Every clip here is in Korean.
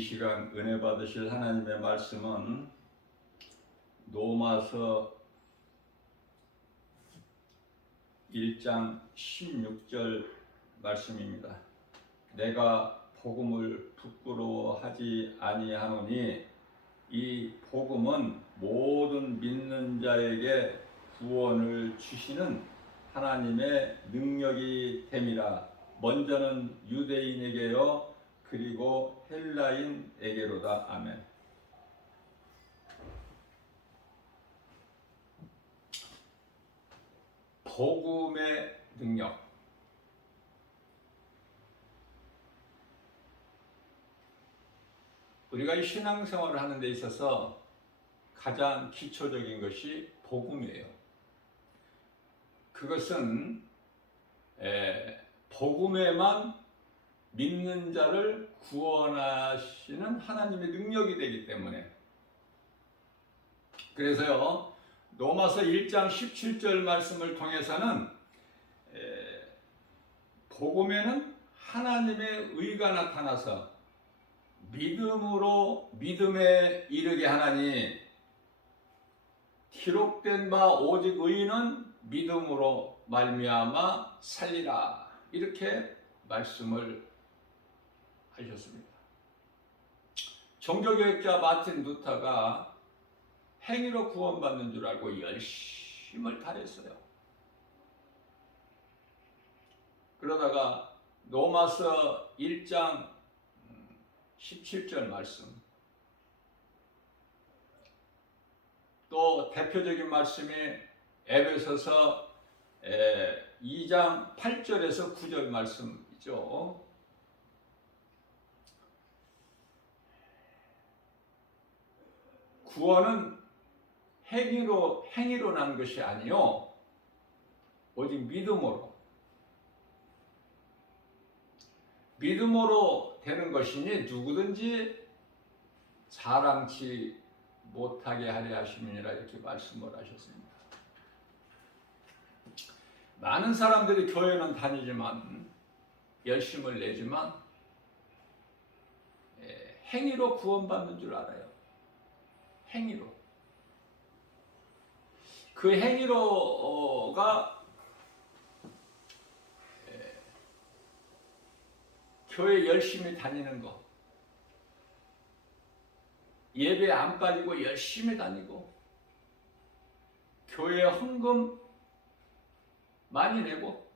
시간 은혜 받으실 하나님의 말씀은 로마서 1장 16절 말씀입니다. 내가 복음을 부끄러워하지 아니하노니 이 복음은 모든 믿는 자에게 구원을 주시는 하나님의 능력이 됨이라. 먼저는 유대인에게요 그리고 헬라인에게로다. 아멘. 복음의 능력. 우리가 이 신앙생활을 하는 데 있어서 가장 기초적인 것이 복음이에요. 그것은 복음에만 믿는 자를 구원하시는 하나님의 능력이 되기 때문에. 그래서요 로마서 1장 17절 말씀을 통해서는 복음에는 하나님의 의가 나타나서 믿음으로 믿음에 이르게 하나니 기록된 바 오직 의인은 믿음으로 말미암아 살리라. 이렇게 말씀을 하셨습니다. 종교개혁자 마틴 루터가 행위로 구원받는 줄 알고 열심을 다했어요. 그러다가 로마서 1장 17절 말씀, 또 대표적인 말씀이 에베소서 2장 8절에서 9절 말씀이죠. 구원은 행위로 난 것이 아니요 오직 믿음으로 되는 것이니 누구든지 자랑치 못하게 하려 하심이니라. 이렇게 말씀을 하셨습니다. 많은 사람들이 교회는 다니지만 열심을 내지만 행위로 구원받는 줄 알아요. 행위로. 그 행위로가 교회 열심히 다니는 거, 예배 안 빠지고 열심히 다니고, 교회 헌금 많이 내고,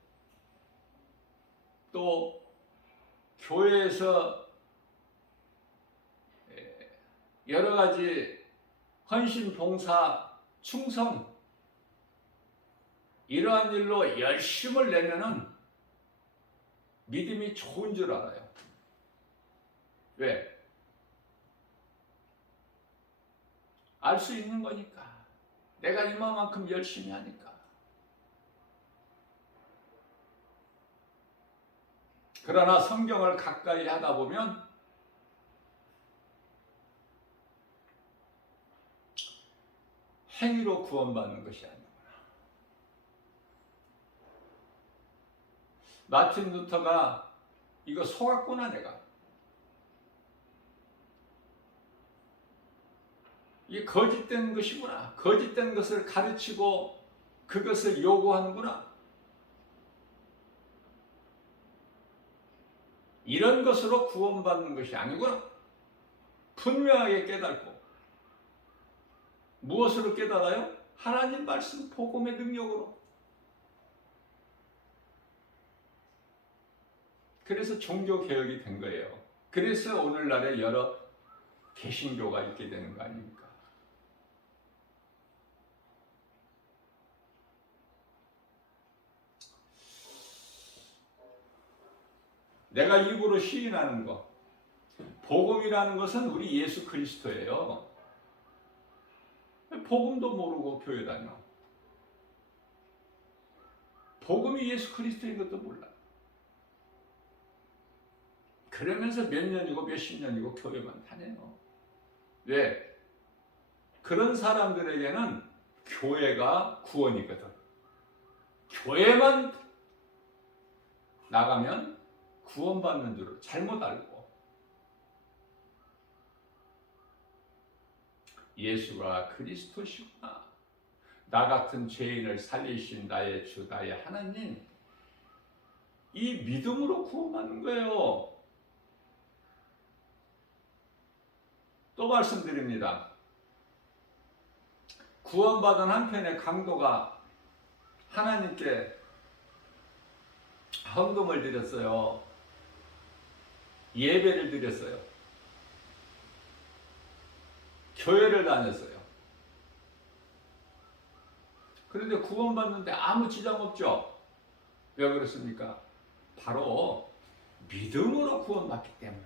또 교회에서 여러 가지 헌신, 봉사, 충성, 이러한 일로 열심을 내면은 믿음이 좋은 줄 알아요. 왜? 알 수 있는 거니까. 내가 이만큼 열심히 하니까. 그러나 성경을 가까이 하다 보면 행위로 구원받는 것이 아니구나. 마틴 루터가 이거 속았구나 내가. 이게 거짓된 것이구나. 거짓된 것을 가르치고 그것을 요구하는구나. 이런 것으로 구원받는 것이 아니구나. 분명하게 깨닫고. 무엇으로 깨달아요? 하나님 말씀 복음의 능력으로. 그래서 종교개혁이 된 거예요. 그래서 오늘날에 여러 개신교가 있게 되는 거 아닙니까? 내가 입으로 시인하는 것, 복음이라는 것은 우리 예수 그리스도예요. 복음도 모르고 교회 다녀. 복음이 예수 그리스도인 것도 몰라. 그러면서 몇 년이고 몇십 년이고 교회만 다녀요. 왜? 그런 사람들에게는 교회가 구원이거든. 교회만 나가면 구원받는 줄 잘못 알고 예수가 그리스도시구나. 나 같은 죄인을 살리신 나의 주, 나의 하나님. 이 믿음으로 구원받는 거예요. 또 말씀드립니다. 구원받은 한편의 강도가 하나님께 헌금을 드렸어요. 예배를 드렸어요. 교회를 다녔어요. 그런데 구원받는데 아무 지장 없죠? 왜 그렇습니까? 바로 믿음으로 구원받기 때문에.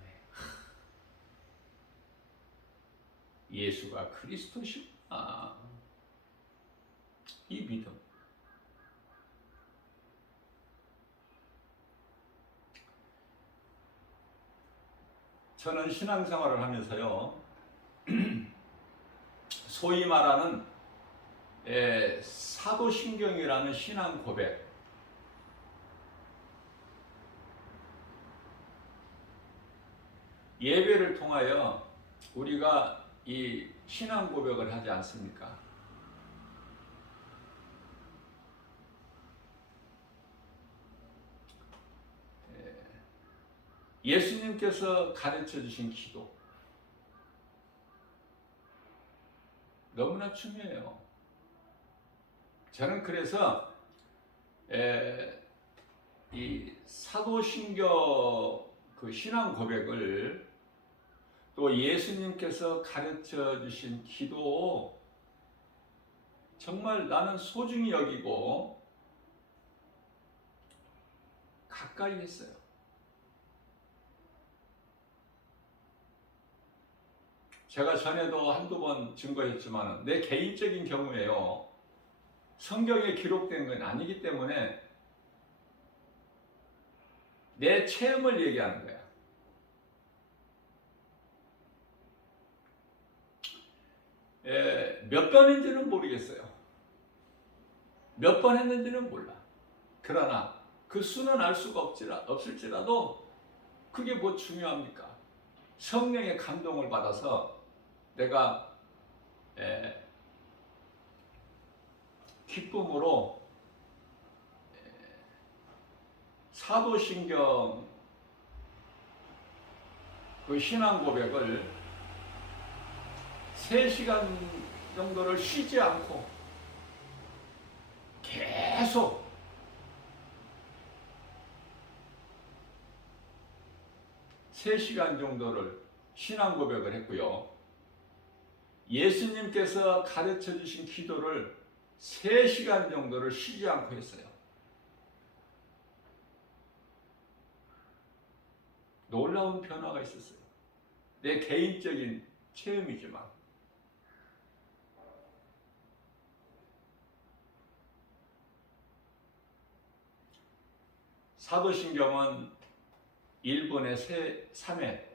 예수가 그리스도시구나. 이 믿음. 저는 신앙생활을 하면서요, 소위 말하는 사도신경이라는 신앙 고백, 예배를 통하여 우리가 이 신앙 고백을 하지 않습니까? 예수님께서 가르쳐 주신 기도 너무나 중요해요. 저는 그래서 이 사도신경 그 신앙 고백을 또 예수님께서 가르쳐 주신 기도 정말 나는 소중히 여기고 가까이 했어요. 제가 전에도 한두 번 증거했지만 내 개인적인 경우에요. 성경에 기록된 건 아니기 때문에 내 체험을 얘기하는 거야. 몇 번인지는 모르겠어요. 몇 번 했는지는 몰라. 그러나 그 수는 알 수가 없을지라도 그게 뭐 중요합니까? 성령의 감동을 받아서 내가 기쁨으로 사도신경 그 신앙 고백을 3시간 정도를 쉬지 않고 계속 세 시간 정도를 신앙 고백을 했고요. 예수님께서 가르쳐 주신 기도를 3시간 정도를 쉬지 않고 했어요. 놀라운 변화가 있었어요. 내 개인적인 체험이지만 사도신경은 1분의 3회,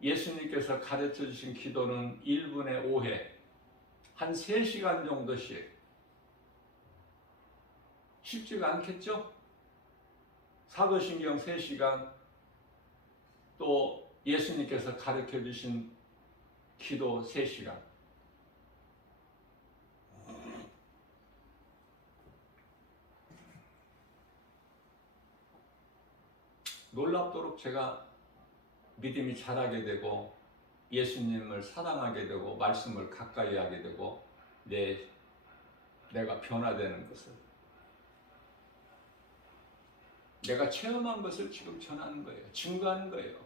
예수님께서 가르쳐 주신 기도는 1분의 5회, 한 3시간 정도씩. 쉽지가 않겠죠? 사도신경 3시간, 또 예수님께서 가르쳐 주신 기도 3시간. 놀랍도록 제가 믿음이 자라게 되고 예수님을 사랑하게 되고 말씀을 가까이 하게 되고 내가 변화되는 것을, 내가 체험한 것을 지금 전하는 거예요. 증거하는 거예요.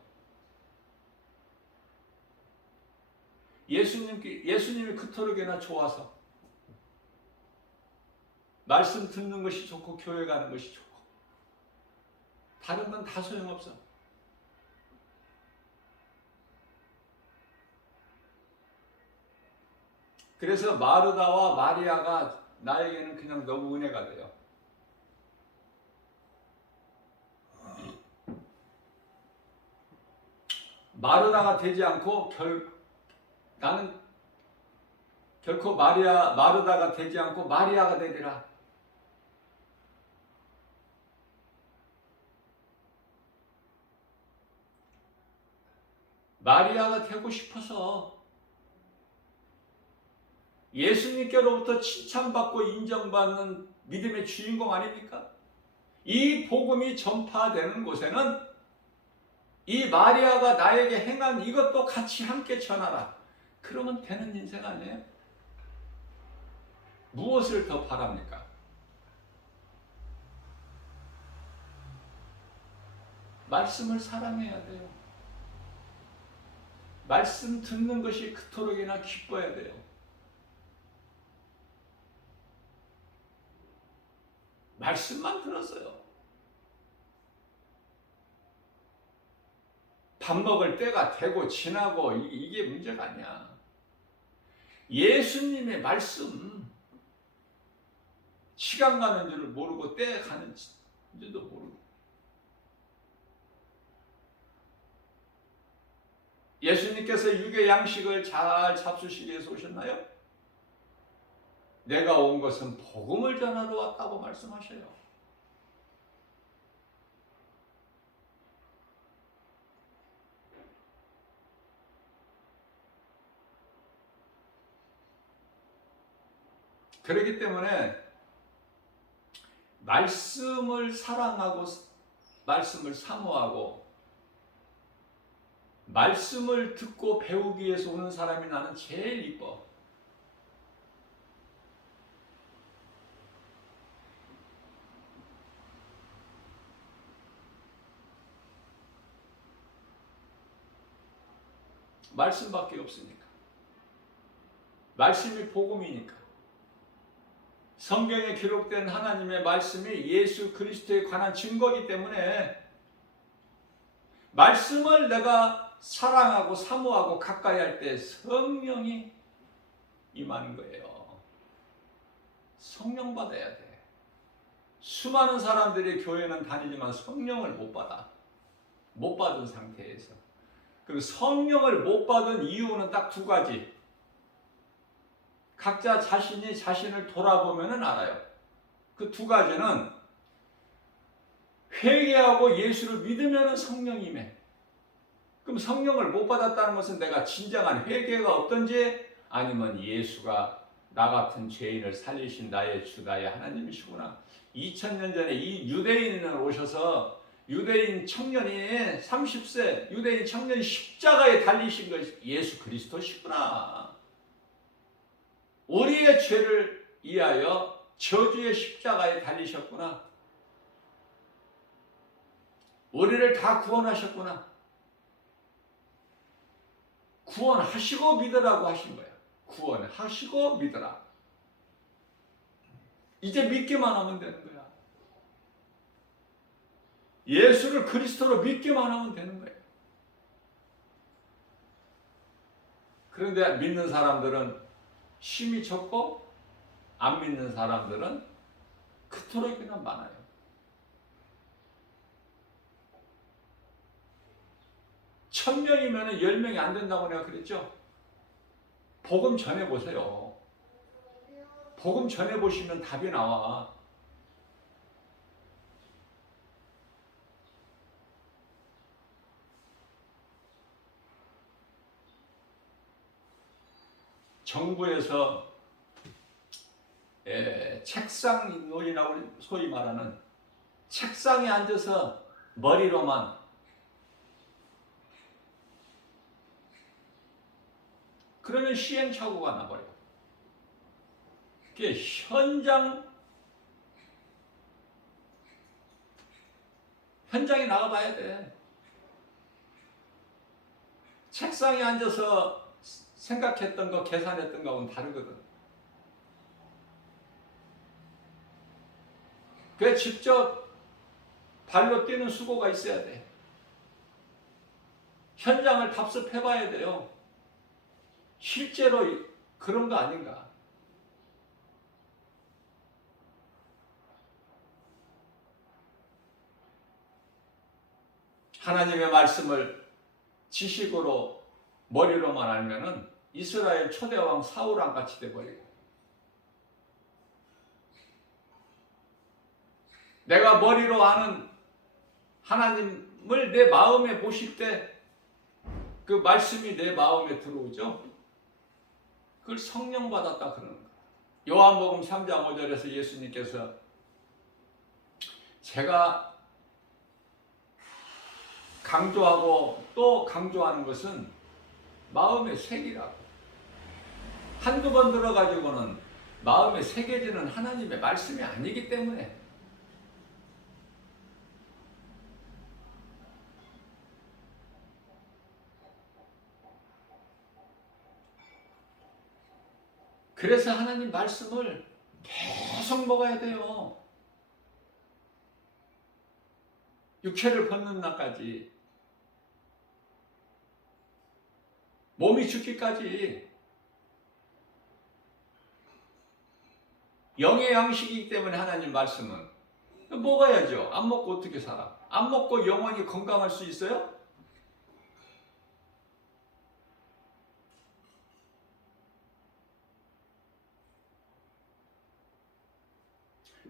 예수님이 그토록이나 좋아서 말씀 듣는 것이 좋고 교회 가는 것이 좋고 다른 건 다 소용없어. 그래서 마르다와 마리아가 나에게는 그냥 너무 은혜가 돼요. 마르다가 되지 않고 나는 결코 마르다가 되지 않고 마리아가 되리라. 마리아가 되고 싶어서 예수님께로부터 칭찬받고 인정받는 믿음의 주인공 아닙니까? 이 복음이 전파되는 곳에는 이 마리아가 나에게 행한 이것도 같이 함께 전하라. 그러면 되는 인생 아니에요? 무엇을 더 바랍니까? 말씀을 사랑해야 돼요. 말씀 듣는 것이 그토록이나 기뻐야 돼요. 말씀만 들었어요. 밥 먹을 때가 되고 지나고 이게 문제가 아니야. 예수님의 말씀, 시간 가는 줄을 모르고 때 가는 줄도 모르고. 예수님께서 육의 양식을 잘 잡수시기 위해서 오셨나요? 내가 온 것은 복음을 전하러 왔다고 말씀하셔요. 그렇기 때문에 말씀을 사랑하고 말씀을 사모하고 말씀을 듣고 배우기 위해서 오는 사람이 나는 제일 이뻐. 말씀밖에 없으니까. 말씀이 복음이니까. 성경에 기록된 하나님의 말씀이 예수 그리스도에 관한 증거이기 때문에 말씀을 내가 사랑하고 사모하고 가까이 할 때 성령이 임하는 거예요. 성령 받아야 돼. 수많은 사람들이 교회는 다니지만 성령을 못 받아. 못 받은 상태에서. 그리고 성령을 못 받은 이유는 딱 두 가지. 각자 자신이 자신을 돌아보면 알아요. 그 두 가지는 회개하고 예수를 믿으면 성령이 임해. 그럼 성령을 못 받았다는 것은 내가 진정한 회개가 없던지 아니면 예수가 나 같은 죄인을 살리신 나의 주 나의 하나님이시구나. 2000년 전에 이 유대인을 오셔서 유대인 청년이 30세 유대인 청년이 십자가에 달리신 것이 예수 그리스도시구나. 우리의 죄를 위하여 저주의 십자가에 달리셨구나. 우리를 다 구원하셨구나. 구원하시고 믿으라고 하신 거야. 구원하시고 믿으라. 이제 믿기만 하면 되는 거야. 예수를 그리스도로 믿기만 하면 되는 거예요. 그런데 믿는 사람들은 힘이 적고 안 믿는 사람들은 그토록이나 많아요. 천 명이면 10명이 안 된다고 내가 그랬죠? 복음 전해보세요. 복음 전해보시면 답이 나와. 정부에서 책상 논이라고 소위 말하는 책상에 앉아서 머리로만 그러면 시행착오가 나버려. 그게 현장에 나가봐야 돼. 책상에 앉아서 생각했던 거, 계산했던 거하고는 다르거든. 그래 직접 발로 뛰는 수고가 있어야 돼. 현장을 답습해봐야 돼요. 실제로 그런 거 아닌가? 하나님의 말씀을 지식으로 머리로만 알면은 이스라엘 초대왕 사울왕 같이 돼버리고, 내가 머리로 아는 하나님을 내 마음에 보실 때 그 말씀이 내 마음에 들어오죠. 그걸 성령 받았다 그러는 거예요. 요한복음 3장 5절에서 예수님께서 제가 강조하고 또 강조하는 것은 마음의 색이라고. 한두 번 들어가지고는 마음에 새겨지는 하나님의 말씀이 아니기 때문에 그래서 하나님 말씀을 계속 먹어야 돼요. 육체를 벗는 날까지, 몸이 죽기까지. 영의 양식이기 때문에 하나님 말씀은 먹어야죠. 안 먹고 어떻게 살아? 안 먹고 영원히 건강할 수 있어요?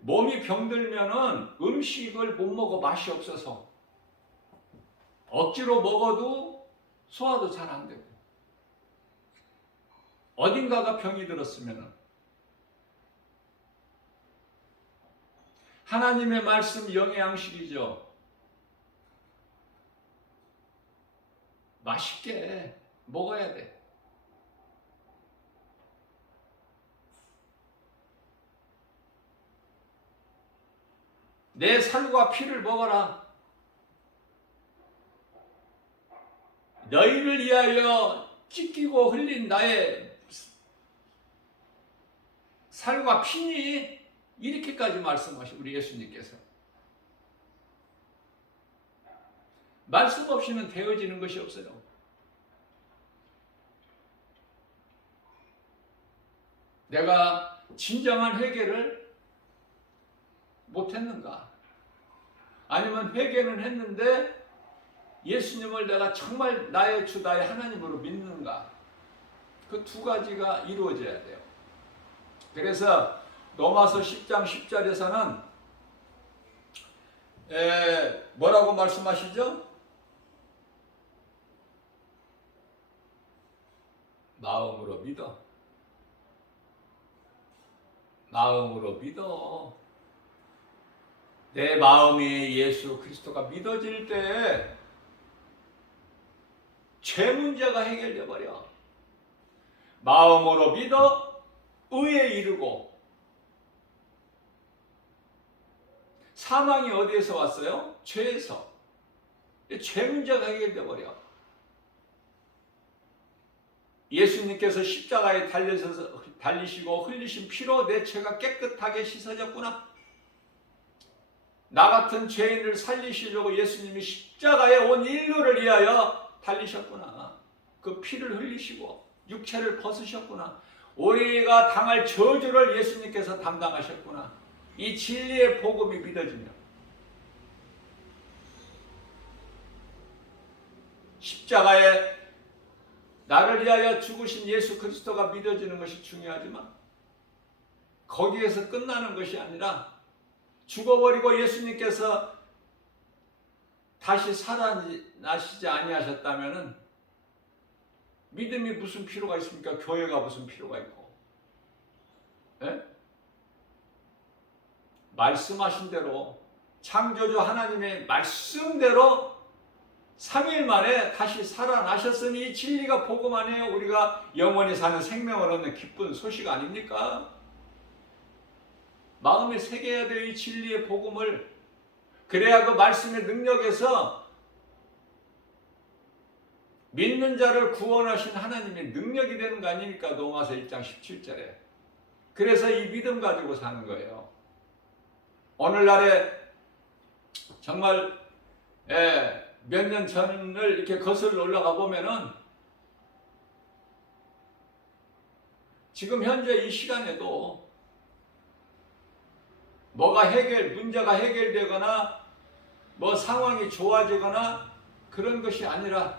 몸이 병들면은 음식을 못 먹어, 맛이 없어서. 억지로 먹어도 소화도 잘 안 되고. 어딘가가 병이 들었으면은. 하나님의 말씀 영의 양식이죠. 맛있게 먹어야 돼. 내 살과 피를 먹어라. 너희를 위하여 찢기고 흘린 나의 살과 피니? 이렇게까지 말씀하시고 우리 예수님께서. 말씀 없이는 되어지는 것이 없어요. 내가 진정한 회개를 못했는가? 아니면 회개는 했는데 예수님을 내가 정말 나의 주, 나의 하나님으로 믿는가? 그 두 가지가 이루어져야 돼요. 그래서 로마서 10장 10절에서는 뭐라고 말씀하시죠? 마음으로 믿어. 마음으로 믿어. 내 마음이 예수 그리스도가 믿어질 때 죄 문제가 해결돼 버려. 마음으로 믿어 의에 이르고. 사망이 어디에서 왔어요? 죄에서. 죄 문제가 해결돼 버려. 예수님께서 십자가에 달리시고 흘리신 피로 내 죄가 깨끗하게 씻어졌구나. 나 같은 죄인을 살리시려고 예수님이 십자가에 온 인류를 위하여 달리셨구나. 그 피를 흘리시고 육체를 벗으셨구나. 우리가 당할 저주를 예수님께서 담당하셨구나. 이 진리의 복음이 믿어지면 십자가에 나를 위하여 죽으신 예수 그리스도가 믿어지는 것이 중요하지만 거기에서 끝나는 것이 아니라 죽어버리고 예수님께서 다시 살아나시지 아니하셨다면 믿음이 무슨 필요가 있습니까? 교회가 무슨 필요가 있고. 네? 말씀하신 대로 창조주 하나님의 말씀대로 3일 만에 다시 살아나셨으니 이 진리가 복음 아니에요? 우리가 영원히 사는 생명을 얻는 기쁜 소식 아닙니까? 마음에 새겨야 돼요, 이 진리의 복음을. 그래야 그 말씀의 능력에서 믿는 자를 구원하신 하나님의 능력이 되는 거 아닙니까? 로마서 1장 17절에. 그래서 이 믿음 가지고 사는 거예요. 오늘날에 정말 몇 년 전을 이렇게 거슬러 올라가 보면은 지금 현재 이 시간에도 문제가 해결되거나 뭐 상황이 좋아지거나 그런 것이 아니라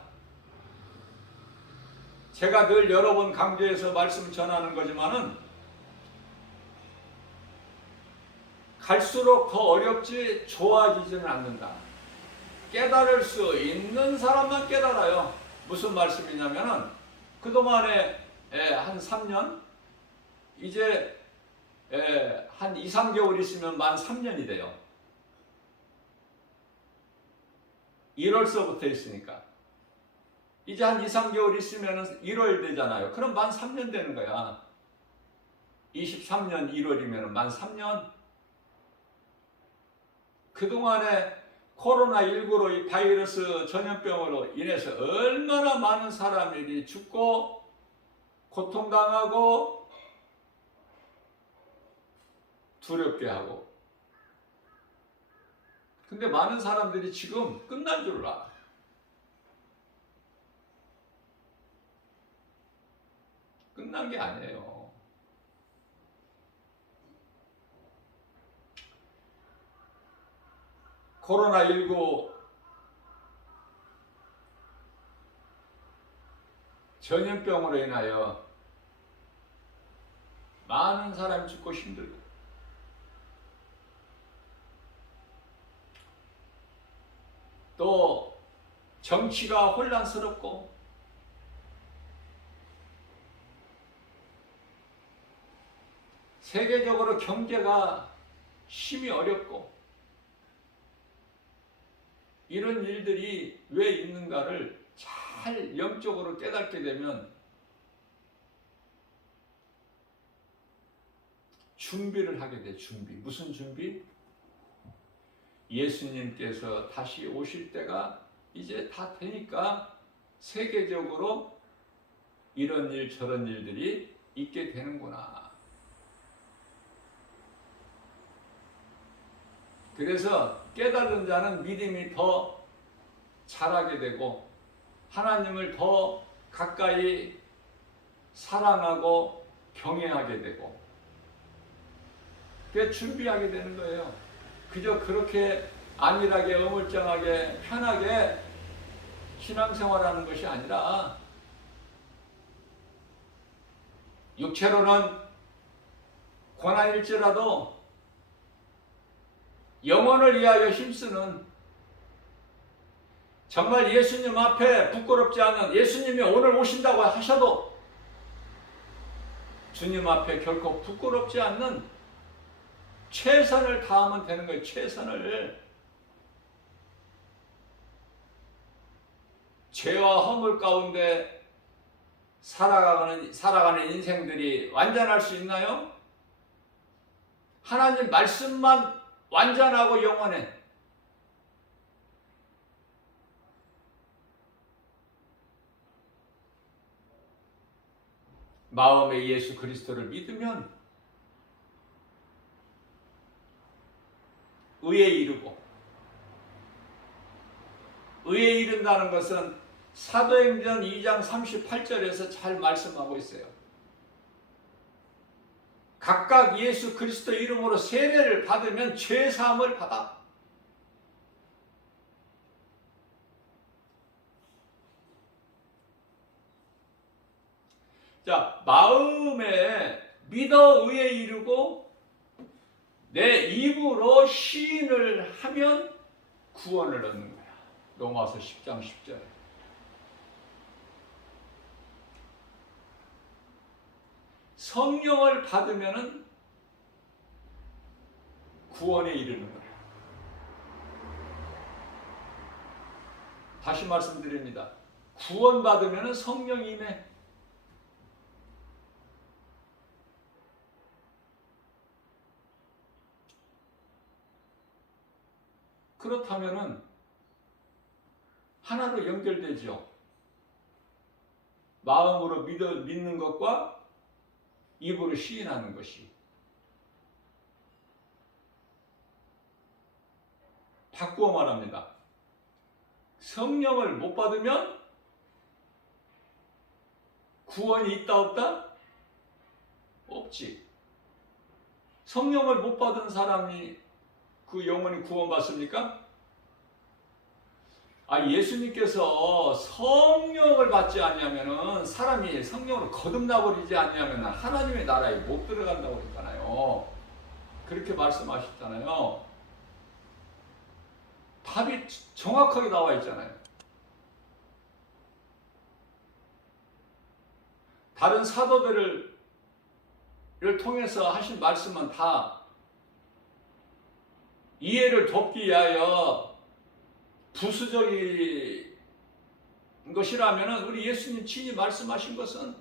제가 늘 여러 번 강조해서 말씀 전하는 거지만은 갈수록 더 어렵지 좋아지지는 않는다. 깨달을 수 있는 사람만 깨달아요. 무슨 말씀이냐면은 그동안에 한 3년, 이제 한 2, 3개월 있으면 만 3년이 돼요. 1월서부터 있으니까. 이제 한 2, 3개월 있으면 1월 되잖아요. 그럼 만 3년 되는 거야. 23년 1월이면 만 3년. 그동안에 코로나19로 이 바이러스 전염병으로 인해서 얼마나 많은 사람들이 죽고 고통당하고 두렵게 하고. 근데 많은 사람들이 지금 끝난 줄 알아. 끝난 게 아니에요. 코로나19 전염병으로 인하여 많은 사람이 죽고 힘들고, 또 정치가 혼란스럽고, 세계적으로 경제가 심히 어렵고, 이런 일들이 왜 있는가를 잘 영적으로 깨닫게 되면 준비를 하게 돼. 준비. 무슨 준비? 예수님께서 다시 오실 때가 이제 다 되니까 세계적으로 이런 일 저런 일들이 있게 되는구나. 그래서 깨달은 자는 믿음이 더 자라게 되고 하나님을 더 가까이 사랑하고 경외하게 되고, 그게 준비하게 되는 거예요. 그저 그렇게 안일하게 어물쩡하게 편하게 신앙생활하는 것이 아니라, 육체로는 고난일지라도 영혼을 위하여 힘쓰는, 정말 예수님 앞에 부끄럽지 않은, 예수님이 오늘 오신다고 하셔도 주님 앞에 결코 부끄럽지 않는 최선을 다하면 되는 거예요. 최선을. 죄와 허물 가운데 살아가는 인생들이 완전할 수 있나요? 하나님 말씀만 완전하고 영원해. 마음에 예수 그리스도를 믿으면 의에 이르고, 의에 이른다는 것은 사도행전 2장 38절에서 잘 말씀하고 있어요. 각각 예수 그리스도 이름으로 세례를 받으면 죄 사함을 받아. 자, 마음에 믿어 의에 이르고 내 입으로 시인을 하면 구원을 얻는 거야. 로마서 10장 10절. 성령을 받으면은 구원에 이르는 거야. 다시 말씀드립니다. 구원 받으면은 성령이 임해. 그렇다면은 하나로 연결되죠. 마음으로 믿는 것과 입으로 시인하는 것이. 바꾸어 말합니다. 성령을 못 받으면 구원이 있다 없다? 없지. 성령을 못 받은 사람이 그 영혼이 구원받습니까? 예수님께서 성령을 받지 않으면은, 사람이 성령으로 거듭나버리지 않으면 하나님의 나라에 못 들어간다고 했잖아요. 그렇게 말씀하셨잖아요. 답이 정확하게 나와 있잖아요. 다른 사도들을 통해서 하신 말씀은 다 이해를 돕기 위하여 부수적인 것이라면 우리 예수님 친히 말씀하신 것은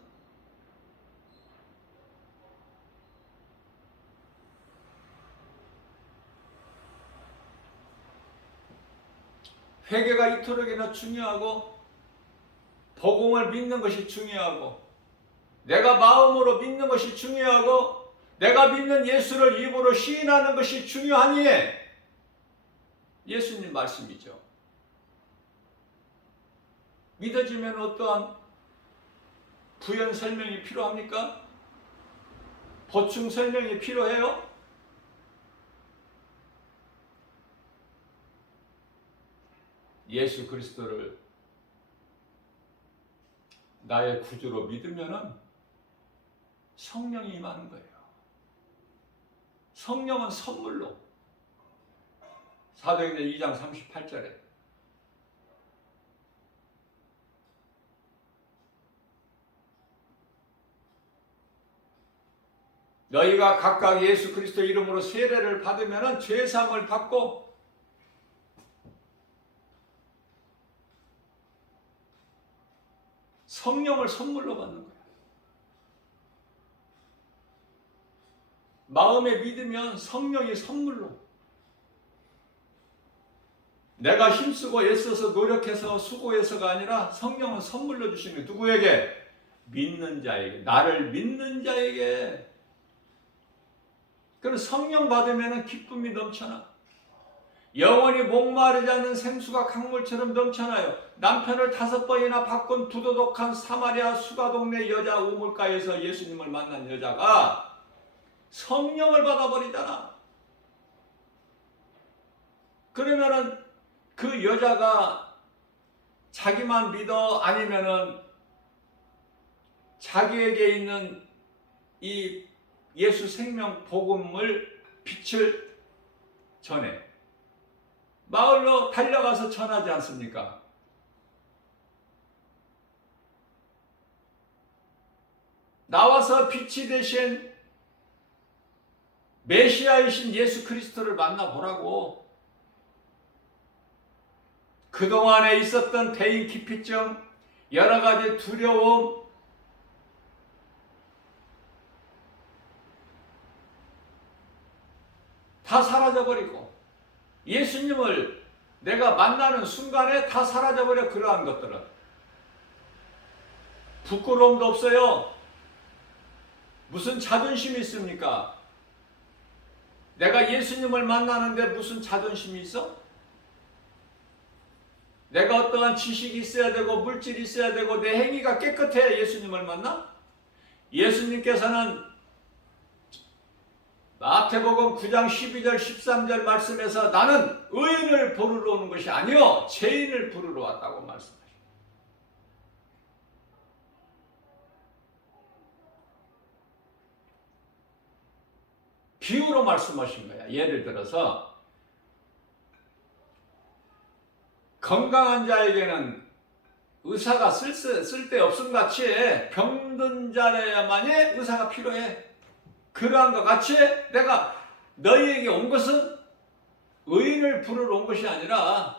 회개가 이토록이나 중요하고 복음을 믿는 것이 중요하고 내가 마음으로 믿는 것이 중요하고 내가 믿는 예수를 입으로 시인하는 것이 중요하니 예수님 말씀이죠. 믿어지면 어떠한 부연 설명이 필요합니까? 보충 설명이 필요해요? 예수 그리스도를 나의 구주로 믿으면은 성령이 임하는 거예요. 성령은 선물로. 사도행전 2장 38절에 너희가 각각 예수 그리스도 이름으로 세례를 받으면 죄사함을 받고 성령을 선물로 받는 거예요. 마음에 믿으면 성령이 선물로. 내가 힘쓰고 애써서 노력해서 수고해서가 아니라 성령은 선물로 주시는 거예요. 누구에게? 믿는 자에게. 나를 믿는 자에게. 그럼 성령 받으면 기쁨이 넘쳐나. 영원히 목마르지 않는 생수가 강물처럼 넘쳐나요. 남편을 5번이나 바꾼 부도덕한 사마리아 수가 동네 여자 우물가에서 예수님을 만난 여자가 성령을 받아버리잖아. 그러면은 그 여자가 자기만 믿어 아니면은 자기에게 있는 이 예수 생명 복음을 빛을 전해 마을로 달려가서 전하지 않습니까? 나와서 빛이 되신 메시아이신 예수 그리스도를 만나보라고. 그동안에 있었던 대인 기피증, 여러 가지 두려움, 다 사라져버리고 예수님을 내가 만나는 순간에 다 사라져버려. 그러한 것들은 부끄러움도 없어요. 무슨 자존심이 있습니까? 내가 예수님을 만나는데 무슨 자존심이 있어? 내가 어떠한 지식이 있어야 되고 물질이 있어야 되고 내 행위가 깨끗해야 예수님을 만나? 예수님께서는 마태복음 9장 12절 13절 말씀에서 나는 의인을 부르러 오는 것이 아니요 죄인을 부르러 왔다고 말씀하십니다. 비유로 말씀하신 거야. 예를 들어서 건강한 자에게는 의사가 쓸데없음 같이 병든 자라야만이 의사가 필요해. 그러한 것 같이 내가 너희에게 온 것은 의인을 부르러 온 것이 아니라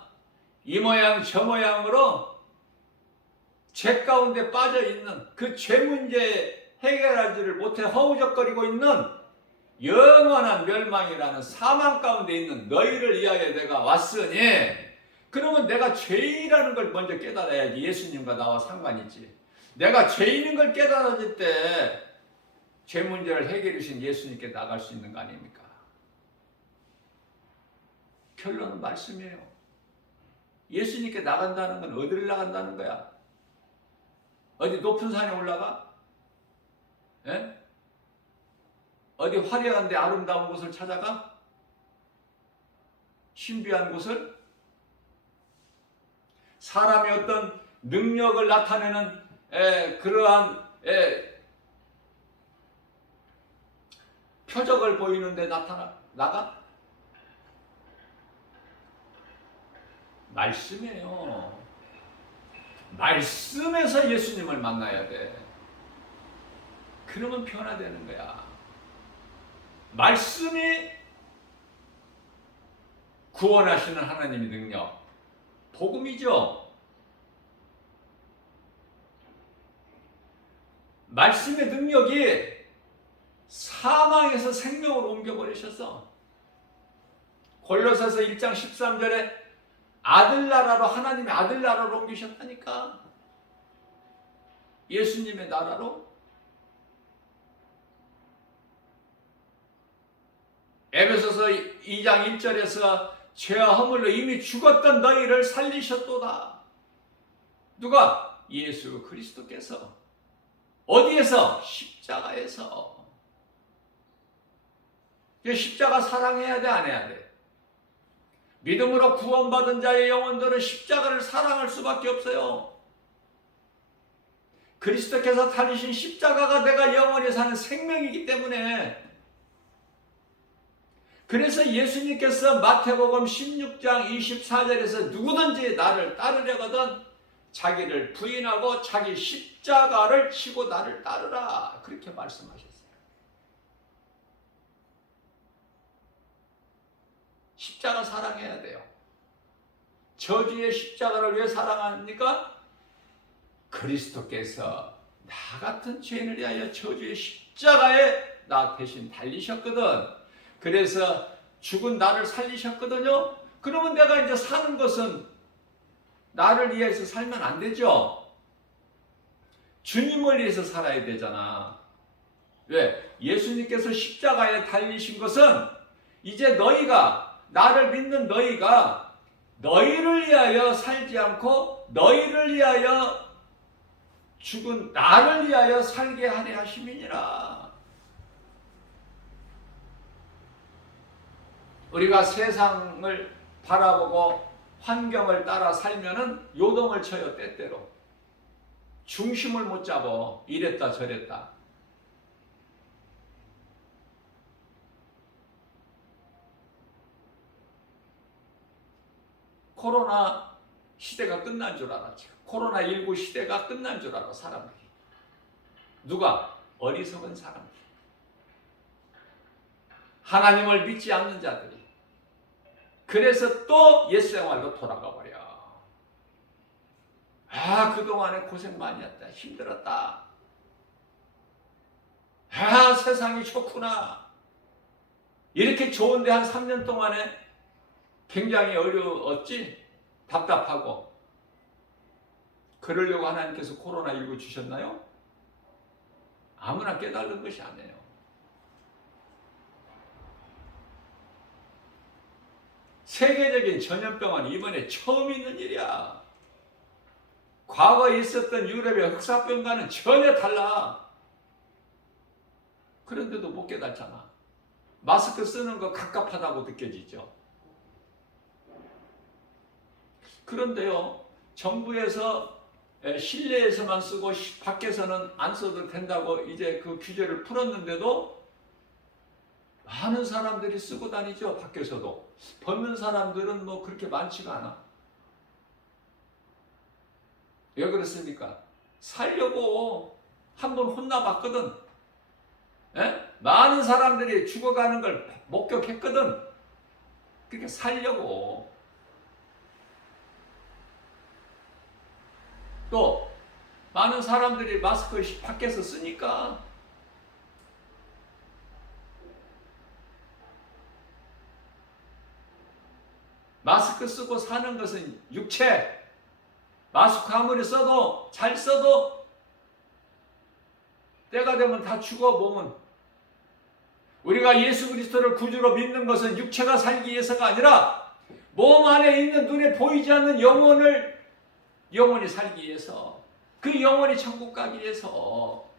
이 모양 저 모양으로 죄 가운데 빠져있는 그 죄 문제 해결하지를 못해 허우적거리고 있는 영원한 멸망이라는 사망 가운데 있는 너희를 위하여 내가 왔으니 그러면 내가 죄인이라는 걸 먼저 깨달아야지 예수님과 나와 상관있지. 내가 죄인인 걸 깨달아질 때 죄 문제를 해결해 주신 예수님께 나갈 수 있는 거 아닙니까? 결론은 말씀이에요. 예수님께 나간다는 건 어디를 나간다는 거야? 어디 높은 산에 올라가? 예? 어디 화려한 데 아름다운 곳을 찾아가? 신비한 곳을? 사람이 어떤 능력을 나타내는 그러한 표적을 보이는데 나가? 말씀이에요. 말씀에서 예수님을 만나야 돼. 그러면 변화되는 거야. 말씀이 구원하시는 하나님의 능력, 복음이죠. 말씀의 능력이 사망에서 생명으로 옮겨버리셔서 골로새서 1장 13절에 아들나라로, 하나님의 아들나라로 옮기셨다니까. 예수님의 나라로. 에베소서 2장 1절에서 죄와 허물로 이미 죽었던 너희를 살리셨도다. 누가? 예수 그리스도께서. 어디에서? 십자가에서. 십자가 사랑해야 돼, 안 해야 돼? 믿음으로 구원받은 자의 영혼들은 십자가를 사랑할 수밖에 없어요. 그리스도께서 달리신 십자가가 내가 영원히 사는 생명이기 때문에. 그래서 예수님께서 마태복음 16장 24절에서 누구든지 나를 따르려거든 자기를 부인하고 자기 십자가를 지고 나를 따르라, 그렇게 말씀하셨어요. 십자가 사랑해야 돼요. 저주의 십자가를 왜 사랑합니까? 그리스도께서 나 같은 죄인을 위하여 저주의 십자가에 나 대신 달리셨거든. 그래서 죽은 나를 살리셨거든요. 그러면 내가 이제 사는 것은 나를 위해서 살면 안 되죠. 주님을 위해서 살아야 되잖아. 왜? 예수님께서 십자가에 달리신 것은 이제 너희가, 나를 믿는 너희가 너희를 위하여 살지 않고 너희를 위하여 죽은 나를 위하여 살게 하려 하심이니라. 우리가 세상을 바라보고 환경을 따라 살면은 요동을 쳐요, 때때로. 중심을 못 잡어. 이랬다 저랬다. 코로나 시대가 끝난 줄 알았죠. 코로나19 시대가 끝난 줄 알아, 사람들이. 누가? 어리석은 사람들. 하나님을 믿지 않는 자들이. 그래서 또 옛생활로 돌아가 버려. 아, 그동안에 고생 많이 했다. 힘들었다. 아, 세상이 좋구나. 이렇게 좋은데 한 3년 동안에 굉장히 어려웠지? 답답하고. 그러려고 하나님께서 코로나19 주셨나요? 아무나 깨달은 것이 아니에요. 세계적인 전염병은 이번에 처음 있는 일이야. 과거에 있었던 유럽의 흑사병과는 전혀 달라. 그런데도 못 깨닫잖아. 마스크 쓰는 거 갑갑하다고 느껴지죠. 그런데요, 정부에서 실내에서만 쓰고 밖에서는 안 써도 된다고 이제 그 규제를 풀었는데도 많은 사람들이 쓰고 다니죠. 밖에서도. 벗는 사람들은 뭐 그렇게 많지가 않아. 왜 그렇습니까? 살려고 한번 혼나봤거든. 많은 사람들이 죽어가는 걸 목격했거든. 그러니까 살려고. 또 많은 사람들이 마스크 밖에서 쓰니까 마스크 쓰고 사는 것은 육체. 마스크 아무리 써도, 잘 써도 때가 되면 다 죽어, 몸은. 우리가 예수 그리스도를 구주로 믿는 것은 육체가 살기 위해서가 아니라 몸 안에 있는 눈에 보이지 않는 영혼이 살기 위해서, 그 영혼이 천국 가기 위해서.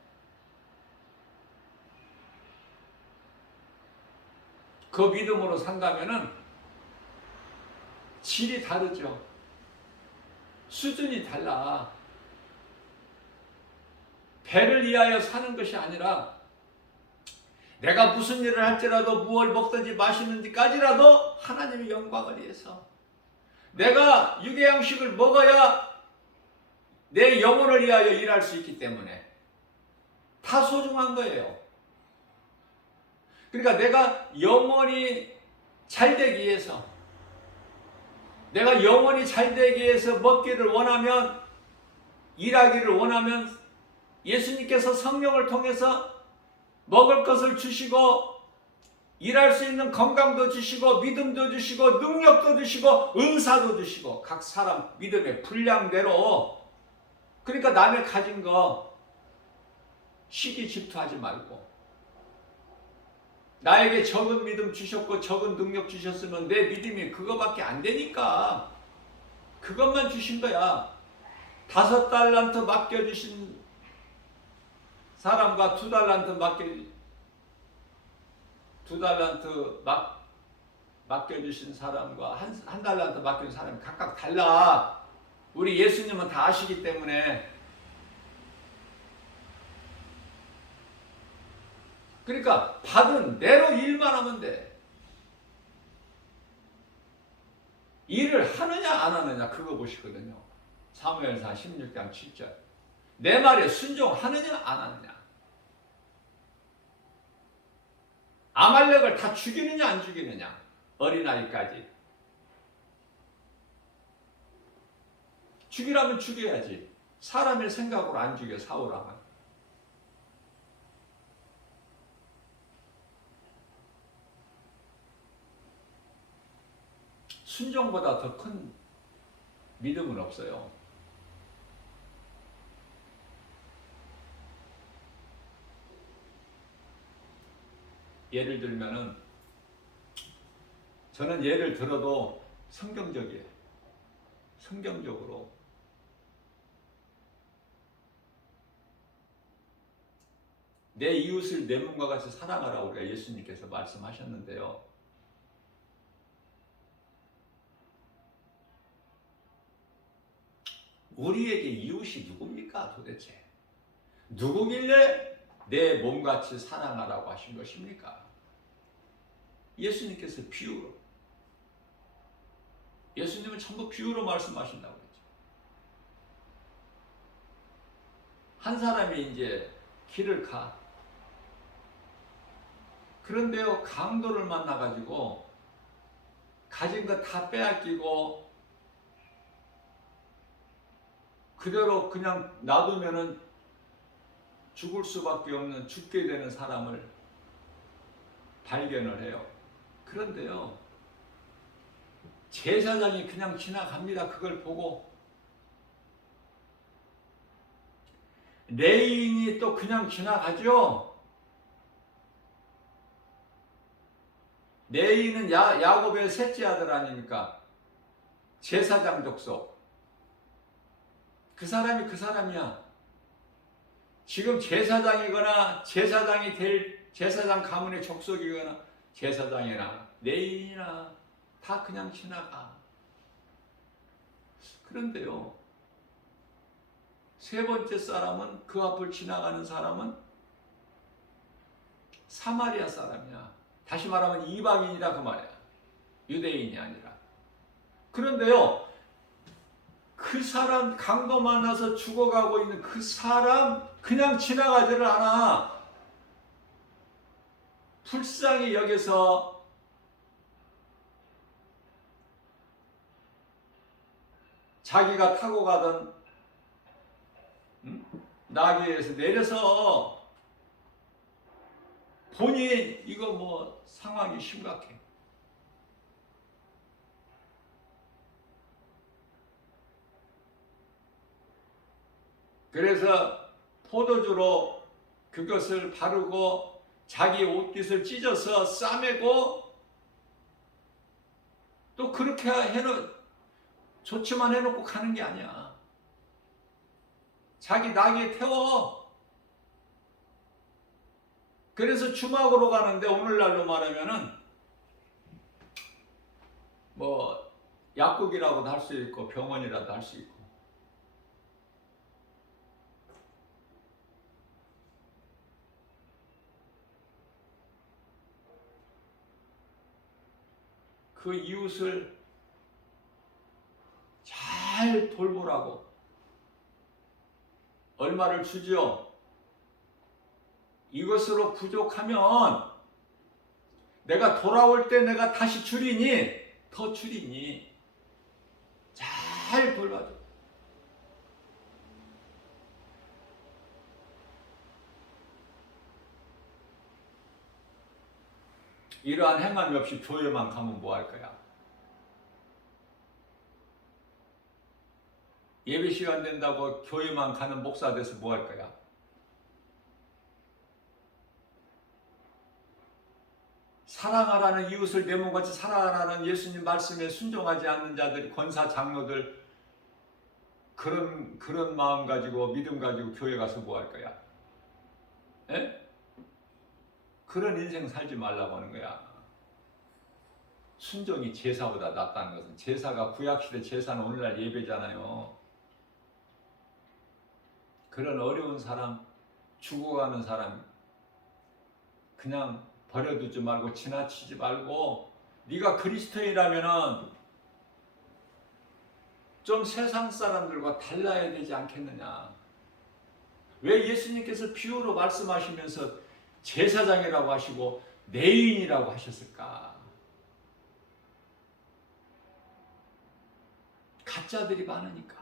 그 믿음으로 산다면은 질이 다르죠. 수준이 달라. 배를 위하여 사는 것이 아니라 내가 무슨 일을 할지라도 무엇을 먹든지 마시는지까지라도 하나님의 영광을 위해서, 내가 육의 양식을 먹어야 내 영혼을 위하여 일할 수 있기 때문에 다 소중한 거예요. 그러니까 내가 영원히 잘 되기 위해서, 내가 영원히 잘 되기 위해서 먹기를 원하면, 일하기를 원하면 예수님께서 성령을 통해서 먹을 것을 주시고 일할 수 있는 건강도 주시고 믿음도 주시고 능력도 주시고 은사도 주시고 각 사람 믿음의 분량대로. 그러니까 남의 가진 거 시기 질투하지 말고, 나에게 적은 믿음 주셨고 적은 능력 주셨으면 내 믿음이 그거밖에 안 되니까 그것만 주신 거야. 5달란트 맡겨주신 사람과 2달란트 맡겨주신 사람과 한 달란트 맡겨준 사람이 각각 달라. 우리 예수님은 다 아시기 때문에. 그러니까 받은 대로 일만 하면 돼. 일을 하느냐 안 하느냐 그거 보시거든요. 사무엘상 16장 7절. 내 말에 순종하느냐 안 하느냐. 아말렉을 다 죽이느냐 안 죽이느냐. 어린아이까지. 죽이라면 죽여야지. 사람의 생각으로 안 죽여, 사울왕은. 순종보다 더 큰 믿음은 없어요. 예를 들면은, 저는 예를 들어도 성경적이에요. 성경적으로. 내 이웃을 내 몸과 같이 사랑하라고 우리가 예수님께서 말씀하셨는데요. 우리에게 이웃이 누굽니까 도대체? 누구길래 내 몸같이 사랑하라고 하신 것입니까? 예수님께서 비유로. 예수님은 전부 비유로 말씀하신다고 했죠. 한 사람이 이제 길을 가. 그런데요, 강도를 만나가지고 가진 거 다 빼앗기고 그대로 그냥 놔두면은 죽을 수밖에 없는, 죽게 되는 사람을 발견을 해요. 그런데요, 제사장이 그냥 지나갑니다. 그걸 보고. 레인이 또 그냥 지나가죠. 레인은 야곱의 셋째 아들 아닙니까? 제사장 족속. 그 사람이 그 사람이야. 지금 제사장이거나 제사장이 될 제사장 가문의 족속이거나 제사장이나 레인이나 다 그냥 지나가. 그런데요, 세 번째 사람은, 그 앞을 지나가는 사람은 사마리아 사람이야. 다시 말하면 이방인이다 그 말이야. 유대인이 아니라. 그런데요, 그 사람, 강도 만나서 죽어가고 있는 그 사람 그냥 지나가지를 않아. 불쌍히 여기서 자기가 타고 가던 나귀에서 내려서 보니 이거 뭐 상황이 심각해. 그래서 포도주로 그것을 바르고 자기 옷깃을 찢어서 싸매고 또 그렇게 좋지만 해놓고 가는 게 아니야. 자기 나귀에 태워. 그래서 주막으로 가는데, 오늘날로 말하면은 뭐 약국이라고도 할 수 있고 병원이라도 할 수 있고. 그 이웃을 잘 돌보라고 얼마를 주죠. 이것으로 부족하면 내가 돌아올 때 내가 다시 줄이니 더 줄이니 잘 돌봐줘. 이러한 행함이 없이 교회만 가면 뭐 할 거야? 예배 시간 된다고 교회만 가는 목사 돼서 뭐 할 거야? 사랑하라는 이웃을 내 몸같이 사랑하라는 예수님 말씀에 순종하지 않는 자들, 권사 장로들 그런 마음 가지고 믿음 가지고 교회 가서 뭐 할 거야? 에? 그런 인생 살지 말라고 하는 거야. 순종이 제사보다 낫다는 것은, 제사가 구약시대 제사는 오늘날 예배잖아요. 그런 어려운 사람, 죽어가는 사람 그냥 버려두지 말고 지나치지 말고, 네가 그리스도인이라면은 좀 세상 사람들과 달라야 되지 않겠느냐. 왜 예수님께서 비유로 말씀하시면서 제사장이라고 하시고 내인이라고 하셨을까? 가짜들이 많으니까.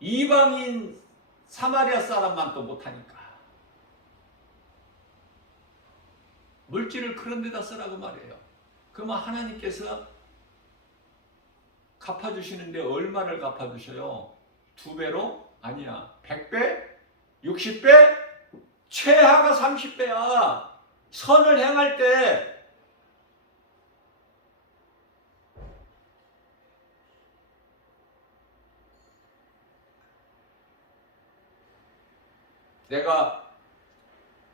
이방인 사마리아 사람만 또 못하니까. 물질을 그런 데다 쓰라고 말해요. 그러면 하나님께서 갚아주시는데 얼마를 갚아주셔요? 2배로? 아니야. 100배? 60배? 최하가 30배야. 선을 행할 때 내가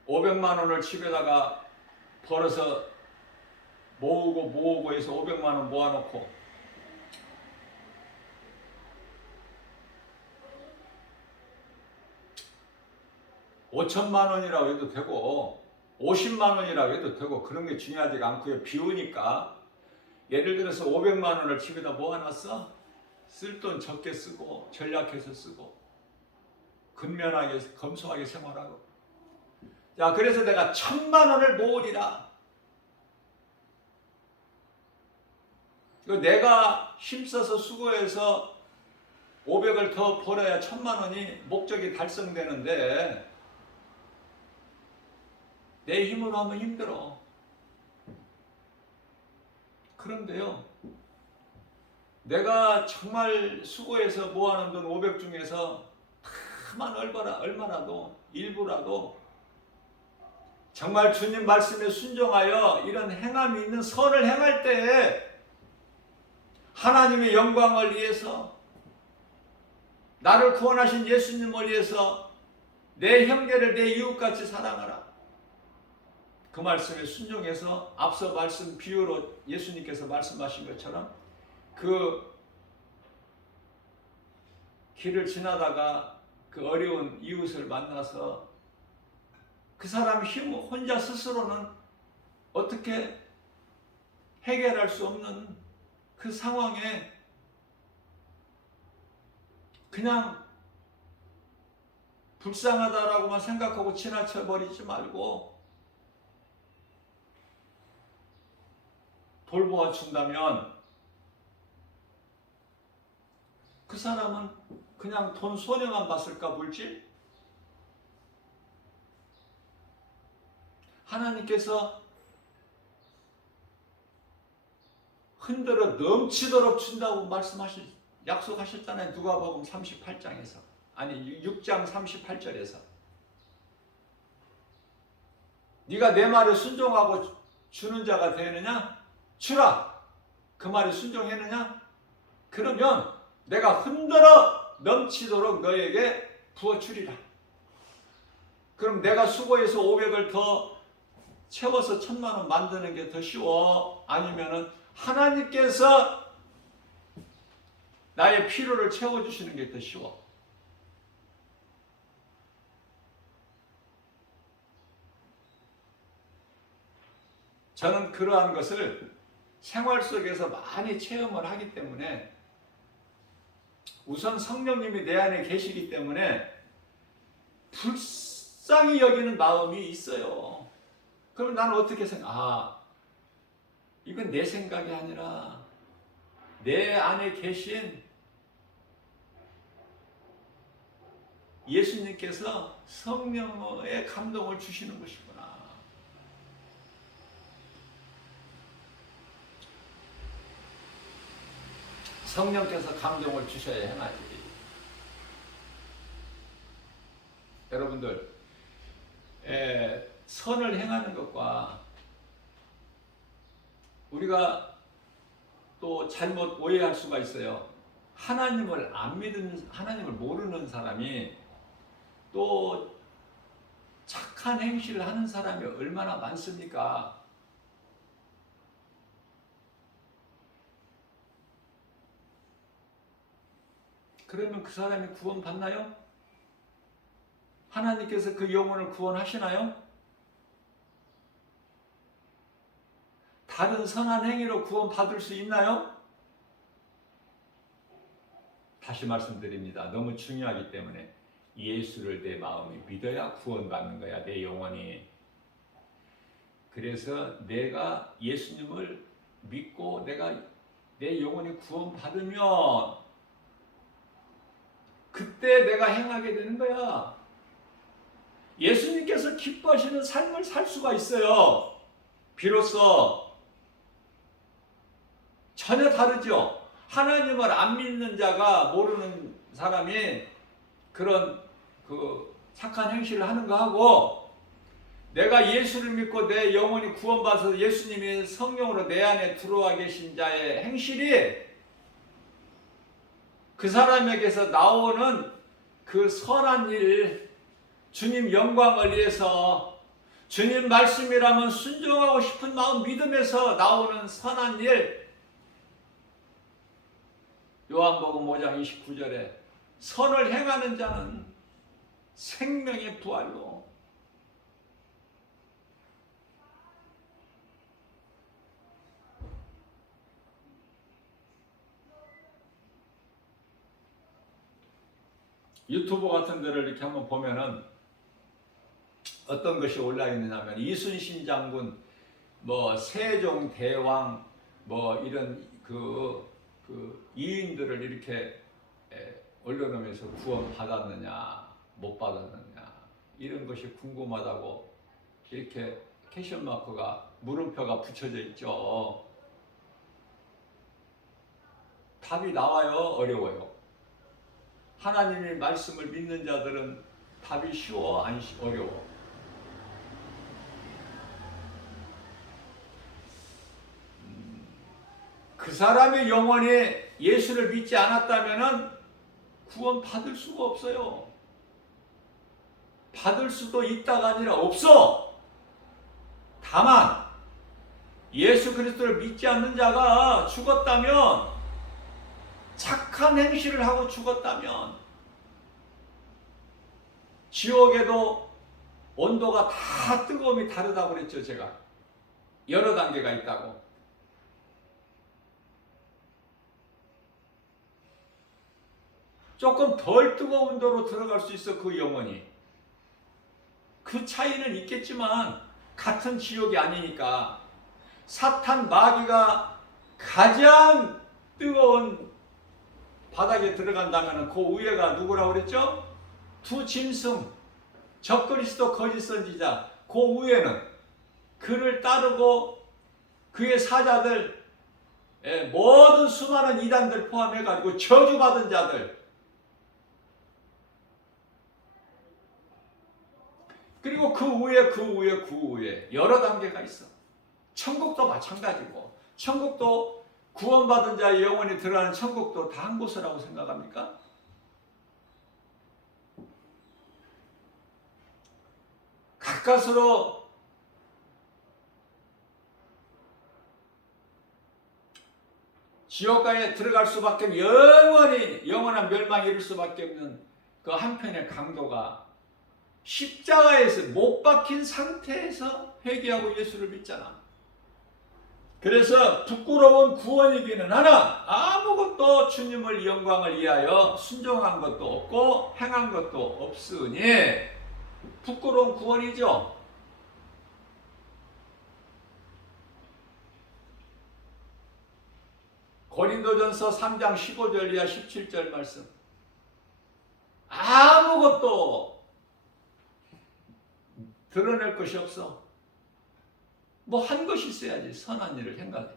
500만 원을 집에다가 벌어서 모으고 해서 500만 원 모아놓고 $5천만 원이라고 해도 되고 50만 원이라고 해도 되고 그런 게 중요하지가 않고요. 비우니까 예를 들어서 500만 원을 집에다 모아놨어. 쓸 돈 적게 쓰고 전략해서 쓰고 근면하게 검소하게 생활하고. 자, 그래서 내가 1,000만 원을 모으리라. 내가 힘써서 수고해서 500을 더 벌어야 1,000만 원이 목적이 달성되는데 내 힘으로 하면 힘들어. 그런데요, 내가 정말 수고해서 모아놓은 돈 500 중에서 다만 얼마라도 일부라도 정말 주님 말씀에 순종하여 이런 행함이 있는 선을 행할 때 하나님의 영광을 위해서, 나를 구원하신 예수님을 위해서 내 형제를 내 이웃같이 사랑하라. 그 말씀에 순종해서 앞서 말씀 비유로 예수님께서 말씀하신 것처럼 그 길을 지나다가 그 어려운 이웃을 만나서 그 사람 힘 혼자 스스로는 어떻게 해결할 수 없는 그 상황에 그냥 불쌍하다라고만 생각하고 지나쳐 버리지 말고 돌보아 준다면 그 사람은 그냥 돈 손해만 봤을까 물질? 하나님께서 흔들어 넘치도록 준다고 약속하셨잖아요. 누가복음 38장에서. 아니 6장 38절에서. 네가 내 말에 순종하고 주는 자가 되느냐? 주라. 그 말에 순종했느냐? 그러면 내가 흔들어 넘치도록 너에게 부어주리라. 그럼 내가 수고해서 500을 더 채워서 1,000만 원 만드는 게 더 쉬워? 아니면은 하나님께서 나의 필요를 채워주시는 게 더 쉬워? 저는 그러한 것을 생활 속에서 많이 체험을 하기 때문에, 우선 성령님이 내 안에 계시기 때문에 불쌍히 여기는 마음이 있어요. 그럼 나는 어떻게 이건 내 생각이 아니라 내 안에 계신 예수님께서 성령의 감동을 주시는 것이구나. 성령께서 감동을 주셔야 행하지. 여러분들, 선을 행하는 것과 우리가 또 잘못 오해할 수가 있어요. 하나님을 안 믿는, 하나님을 모르는 사람이 또 착한 행실을 하는 사람이 얼마나 많습니까? 그러면 그 사람이 구원받나요? 하나님께서 그 영혼을 구원하시나요? 다른 선한 행위로 구원받을 수 있나요? 다시 말씀드립니다. 너무 중요하기 때문에 예수를 내 마음이 믿어야 구원받는 거야, 내 영혼이. 그래서 내가 예수님을 믿고 내 영혼이 구원받으면 그때 내가 행하게 되는 거야. 예수님께서 기뻐하시는 삶을 살 수가 있어요. 비로소 전혀 다르죠. 하나님을 안 믿는 자가, 모르는 사람이 그런 착한 행실을 하는 거하고, 내가 예수를 믿고 내 영혼이 구원받아서 예수님이 성령으로 내 안에 들어와 계신 자의 행실이 그 사람에게서 나오는 그 선한 일, 주님 영광을 위해서 주님 말씀이라면 순종하고 싶은 마음, 믿음에서 나오는 선한 일, 요한복음 5장 29절에 선을 행하는 자는 생명의 부활로, 유튜브 같은 데를 이렇게 한번 보면은 어떤 것이 올라 있느냐면 이순신 장군, 세종대왕, 이런 이인들을 이렇게 올려놓으면서 구원 받았느냐 못 받았느냐 이런 것이 궁금하다고 이렇게 퀘션 마크가, 물음표가 붙여져 있죠. 답이 나와요? 어려워요? 하나님의 말씀을 믿는 자들은 답이 쉬워? 어려워? 그 사람의 영혼이 예수를 믿지 않았다면 구원 받을 수가 없어요. 받을 수도 있다가 아니라 없어. 다만 예수 그리스도를 믿지 않는 자가 죽었다면, 착한 행실을 하고 죽었다면, 지옥에도 온도가 다 뜨거움이 다르다고 그랬죠. 제가 여러 단계가 있다고. 조금 덜 뜨거운 온도로 들어갈 수 있어, 그 영혼이. 그 차이는 있겠지만 같은 지옥이 아니니까. 사탄 마귀가 가장 뜨거운 바닥에 들어간다면 그 위에가 누구라고 그랬죠? 두 짐승, 적그리스도 거짓 선지자. 그 위에는 그를 따르고 그의 사자들, 모든 수많은 이단들 포함해가지고 저주받은 자들, 그리고 그 위에 여러 단계가 있어. 천국도 마찬가지고, 천국도 구원받은 자의 영혼이 들어가는 천국도 다 한 곳이라고 생각합니까? 가까스로 지옥가에 들어갈 수밖에 없는, 영원한 멸망에 이를 수밖에 없는 그 한편의 강도가 십자가에서 못 박힌 상태에서 회개하고 예수를 믿잖아. 그래서 부끄러운 구원이기는 하나 아무것도 주님을 영광을 위하여 순종한 것도 없고 행한 것도 없으니 부끄러운 구원이죠. 고린도전서 3장 15절 이하 17절 말씀. 아무것도 드러낼 것이 없어. 뭐 한 것이 있어야지. 선한 일을 행하게.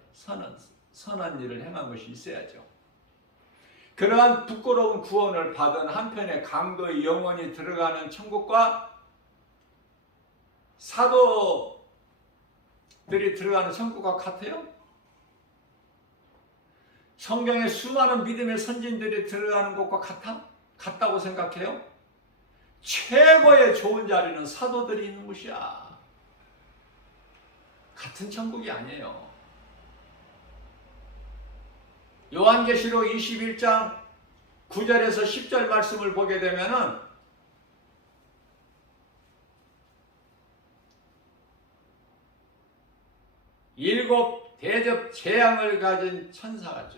선한 일을 행한 것이 있어야죠. 그러한 부끄러운 구원을 받은 한편의 강도의 영혼이 들어가는 천국과 사도들이 들어가는 천국과 같아요? 성경에 수많은 믿음의 선진들이 들어가는 곳과 같다고 생각해요? 최고의 좋은 자리는 사도들이 있는 곳이야. 같은 천국이 아니에요. 요한계시록 21장 9절에서 10절 말씀을 보게 되면은 일곱 대접 재앙을 가진 천사가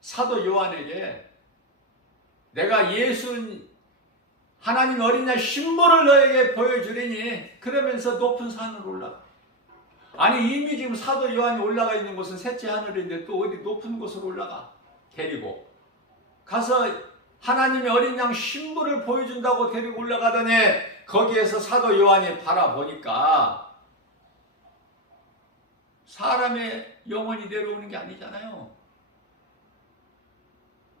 사도 요한에게 내가 하나님 어린 양 신부를 너에게 보여주리니 그러면서 높은 산으로 올라가. 아니 이미 지금 사도 요한이 올라가 있는 곳은 셋째 하늘인데 또 어디 높은 곳으로 올라가 데리고 가서 하나님의 어린 양 신부를 보여준다고 데리고 올라가더니 거기에서 사도 요한이 바라보니까 사람의 영혼이 내려오는 게 아니잖아요.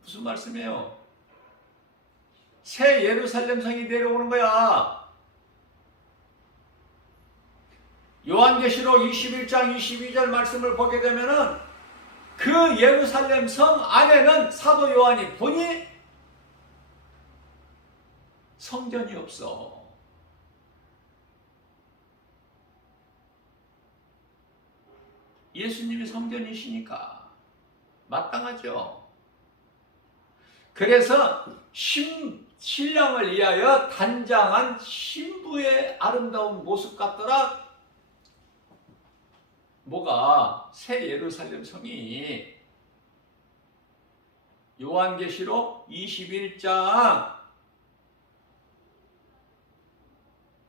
무슨 말씀이에요? 새 예루살렘 성이 내려오는 거야. 요한계시록 21장 22절 말씀을 보게 되면은 그 예루살렘 성 안에는 사도 요한이 보니 성전이 없어. 예수님이 성전이시니까 마땅하죠. 그래서 신랑을 위하여 단장한 신부의 아름다운 모습 같더라. 뭐가? 새 예루살렘 성이 요한계시록 21장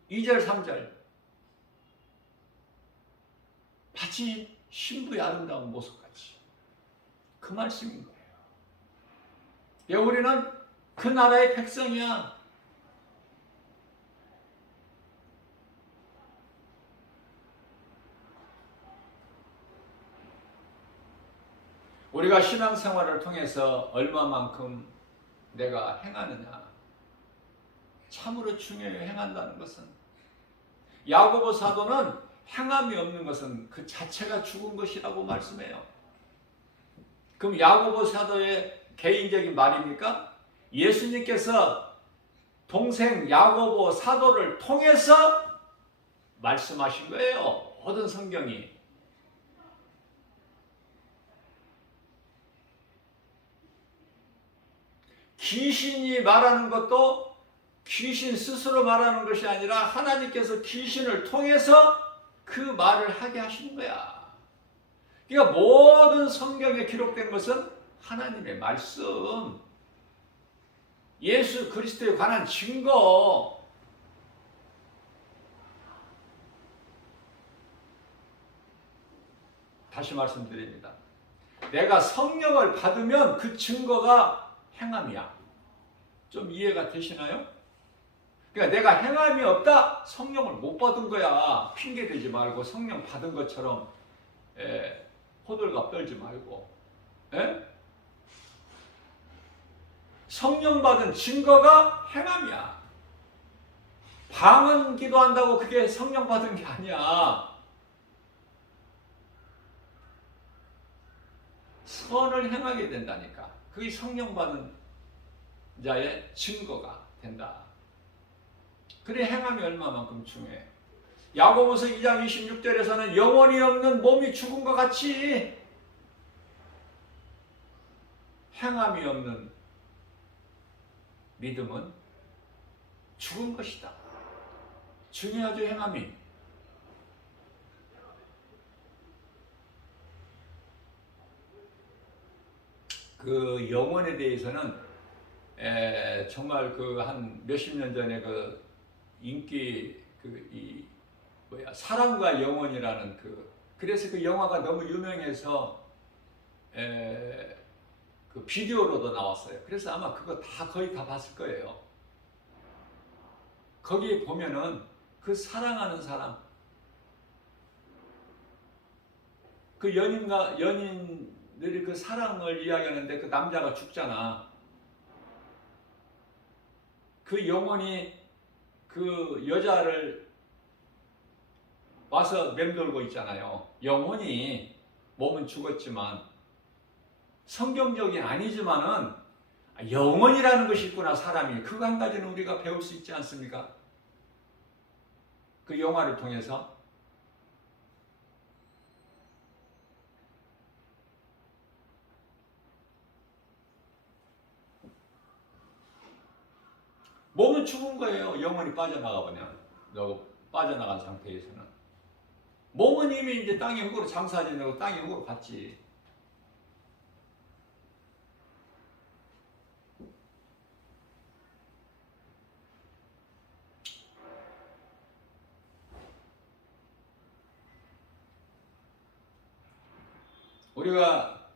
2절 3절 마치 신부의 아름다운 모습같이 그 말씀인 거예요. 우리는 그 나라의 백성이야. 우리가 신앙생활을 통해서 얼마만큼 내가 행하느냐 참으로 중요해요. 행한다는 것은. 야고보 사도는 행함이 없는 것은 그 자체가 죽은 것이라고 말씀해요. 그럼 야고보 사도의 개인적인 말입니까? 예수님께서 동생 야고보 사도를 통해서 말씀하신 거예요. 모든 성경이. 귀신이 말하는 것도 귀신 스스로 말하는 것이 아니라 하나님께서 귀신을 통해서 그 말을 하게 하시는 거야. 그러니까 모든 성경에 기록된 것은 하나님의 말씀, 예수 그리스도에 관한 증거. 다시 말씀드립니다. 내가 성령을 받으면 그 증거가 행함이야. 좀 이해가 되시나요? 그러니까 내가 행함이 없다? 성령을 못 받은 거야. 핑계대지 말고 성령 받은 것처럼 호들갑 떨지 말고. 성령 받은 증거가 행함이야. 방언 기도한다고 그게 성령 받은 게 아니야. 선을 행하게 된다니까. 그게 성령 받은 자의 증거가 된다. 그래 행함이 얼마만큼 중요해. 야고보서 2장 26절에서는 영혼이 없는 몸이 죽은 것 같이 행함이 없는 믿음은 죽은 것이다. 중요하죠, 행함이. 그 영혼에 대해서는 정말 그 한 몇십 년 전에 그 인기 사랑과 영혼이라는 그래서 그 영화가 너무 유명해서 그 비디오로도 나왔어요. 그래서 아마 그거 거의 다 봤을 거예요. 거기에 보면은 그 사랑하는 사람, 그 연인들이 그 사랑을 이야기하는데 그 남자가 죽잖아. 그 영혼이 그 여자를 와서 맴돌고 있잖아요. 영혼이, 몸은 죽었지만 성경적이 아니지만은 영혼이라는 것이 있구나, 사람이. 그거 한 가지는 우리가 배울 수 있지 않습니까? 그 영화를 통해서. 몸은 죽은 거예요. 영혼이 빠져나가 버면. 빠져나간 상태에서는. 몸은 이미 이제 땅의 흙으로 장사 지내고 땅의 흙으로 갔지. 우리가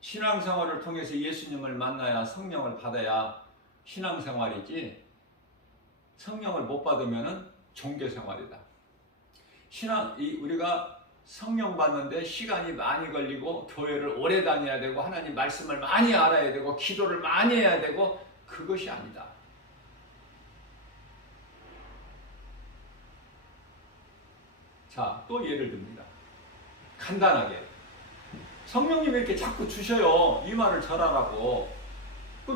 신앙생활을 통해서 예수님을 만나야 성령을 받아야 신앙생활이지, 성령을 못 받으면 종교생활이다. 우리가 성령 받는데 시간이 많이 걸리고 교회를 오래 다녀야 되고 하나님 말씀을 많이 알아야 되고 기도를 많이 해야 되고, 그것이 아니다. 자, 또 예를 듭니다. 간단하게 성령님이 이렇게 자꾸 주셔요. 이 말을 잘하라고.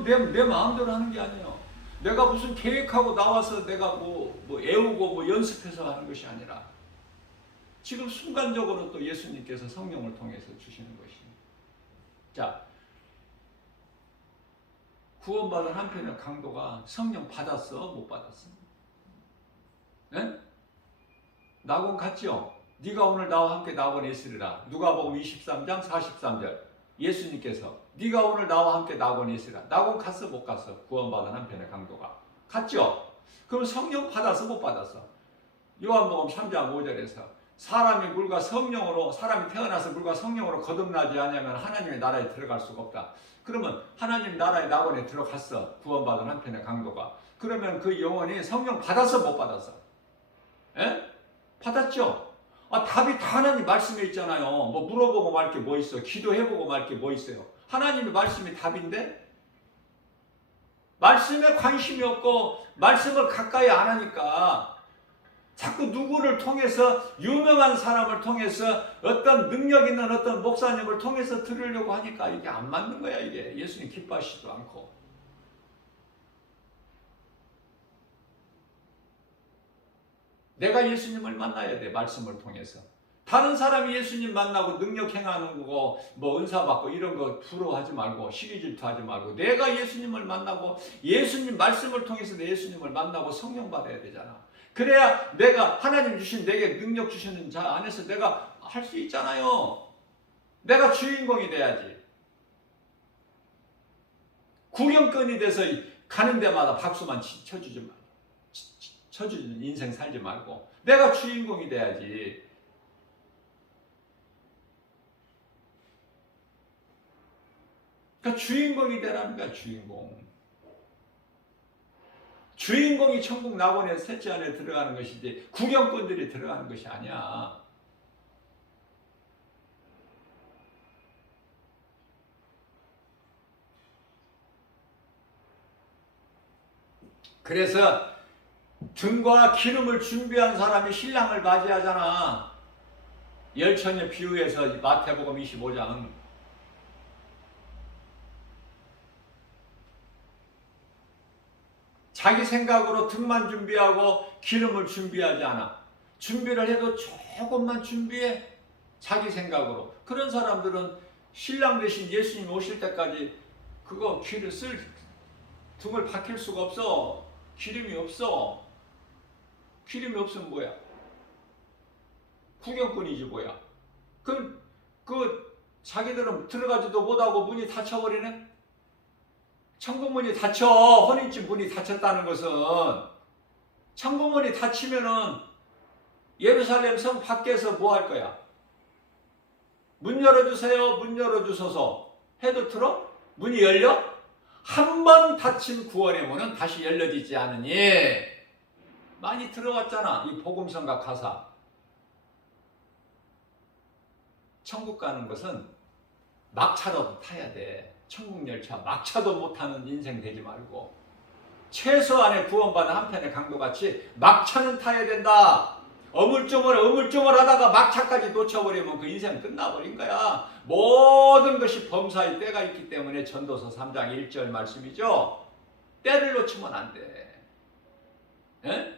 내 마음대로 하는 게 아니에요. 내가 무슨 계획하고 나와서 내가 애우고 연습해서 하는 것이 아니라 지금 순간적으로 또 예수님께서 성령을 통해서 주시는 것입니다. 자, 구원받은 한편의 강도가 성령 받았어? 못 받았어? 네? 낙원 갔죠? 네가 오늘 나와 함께 낙원에 있으리라. 누가복음 23장 43절. 예수님께서 네가 오늘 나와 함께 낙원에 있으리라. 낙원 갔어? 못 갔어? 구원받은 한편의 강도가 갔죠? 그럼 성령 받았어? 못 받았어? 요한복음 3장 5절에서 사람이 태어나서 물과 성령으로 거듭나지 않으면 하나님의 나라에 들어갈 수가 없다. 그러면 하나님 나라의 낙원에 들어갔어. 구원받은 한편의 강도가. 그러면 그 영혼이 성령 받았어? 못 받았어? 에? 받았죠? 답이 다 하나님 말씀에 있잖아요. 물어보고 말 게 뭐 있어? 기도해보고 말 게 뭐 있어요? 하나님의 말씀이 답인데? 말씀에 관심이 없고 말씀을 가까이 안 하니까 자꾸 누구를 통해서, 유명한 사람을 통해서, 어떤 능력 있는 어떤 목사님을 통해서 들으려고 하니까 이게 안 맞는 거야. 이게 예수님 기뻐하시지도 않고. 내가 예수님을 만나야 돼. 말씀을 통해서. 다른 사람이 예수님 만나고 능력 행하는 거고 은사 받고 이런 거 부러워하지 말고 시기 질투하지 말고, 내가 예수님을 만나고 예수님 말씀을 통해서 내 예수님을 만나고 성령 받아야 되잖아. 그래야 내가 하나님 주신, 내게 능력 주시는 자 안에서 내가 할 수 있잖아요. 내가 주인공이 돼야지. 구경꾼이 돼서 가는 데마다 박수만 쳐주지 쳐주는 인생 살지 말고 내가 주인공이 돼야지. 그러니까 주인공이 되라는 거야. 주인공이 천국 낙원의 셋째 안에 들어가는 것이지 구경꾼들이 들어가는 것이 아니야. 그래서 등과 기름을 준비한 사람이 신랑을 맞이하잖아. 열처녀 비유에서 마태복음 25장. 자기 생각으로 등만 준비하고 기름을 준비하지 않아. 준비를 해도 조금만 준비해. 자기 생각으로. 그런 사람들은 신랑 대신 예수님 오실 때까지 그거 등을 박힐 수가 없어. 기름이 없어. 기름이 없으면 뭐야? 구경꾼이지 뭐야? 자기들은 들어가지도 못하고 문이 닫혀버리네? 천국문이 닫혀. 혼인집 문이 닫혔다는 것은 천국문이 닫히면은 예루살렘 성 밖에서 뭐 할 거야? 문 열어주세요. 문 열어주소서 해도 틀어? 문이 열려? 한 번 닫힌 구원의 문은 다시 열려지지 않으니 많이 들어왔잖아. 이 복음성가 가사. 천국 가는 것은 막차라도 타야 돼. 천국 열차 막차도 못 타는 인생 되지 말고 최소한의 구원받는 한편의 강도같이 막차는 타야 된다. 어물쩡을 하다가 막차까지 놓쳐버리면 그 인생 끝나버린 거야. 모든 것이 범사의 때가 있기 때문에 전도서 3장 1절 말씀이죠. 때를 놓치면 안 돼. 에?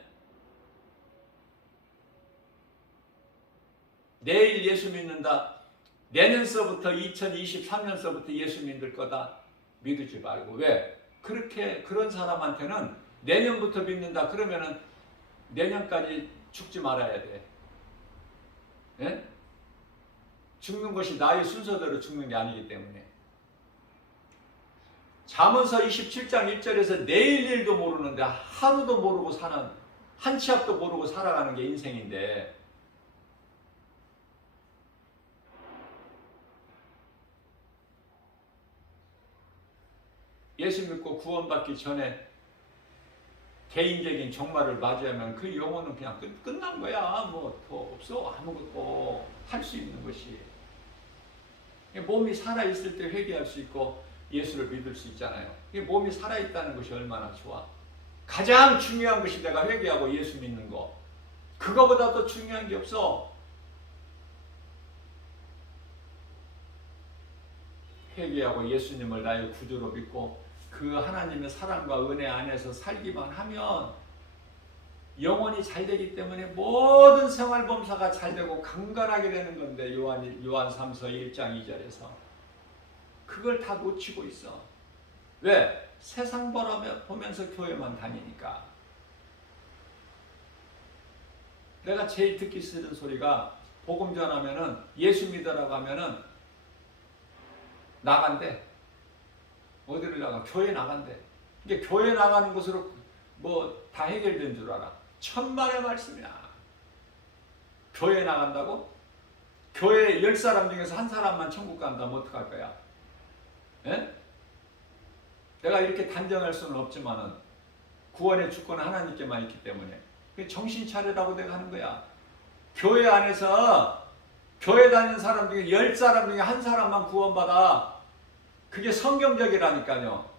내일 예수 믿는다. 내년서부터 2023년서부터 예수 믿을 거다. 믿지 말고. 왜? 그런 사람한테는 내년부터 믿는다. 그러면은 내년까지 죽지 말아야 돼. 예? 죽는 것이 나의 순서대로 죽는 게 아니기 때문에. 잠언서 27장 1절에서 내일 일도 모르는데 하루도 모르고 사는, 한 치 앞도 모르고 살아가는 게 인생인데, 예수 믿고 구원받기 전에 개인적인 종말을 맞이하면 그 영혼은 그냥 끝난 거야. 뭐 더 없어. 아무것도 할 수 있는 것이. 몸이 살아있을 때 회개할 수 있고 예수를 믿을 수 있잖아요. 몸이 살아있다는 것이 얼마나 좋아. 가장 중요한 것이 내가 회개하고 예수 믿는 거. 그거보다 더 중요한 게 없어. 회개하고 예수님을 나의 구주로 믿고 그 하나님의 사랑과 은혜 안에서 살기만 하면 영혼이 잘 되기 때문에 모든 생활 범사가 잘 되고 강건하게 되는 건데, 요한 3서 1장 2절에서 그걸 다 놓치고 있어. 왜? 세상 보면서 교회만 다니니까. 내가 제일 듣기 싫은 소리가 복음 전하면은 예수 믿으라고 하면은 나간대. 어디를 나가? 교회 나간대. 이게 교회 나가는 것으로 뭐 다 해결된 줄 알아. 천만의 말씀이야. 교회 나간다고? 교회 10사람 중에서 한 사람만 천국 간다면 어떡할 거야? 에? 내가 이렇게 단정할 수는 없지만은 구원의 주권은 하나님께만 있기 때문에 정신 차리라고 내가 하는 거야. 교회 안에서 교회 다니는 사람 중에 10사람 중에 한 사람만 구원받아. 그게 성경적이라니까요.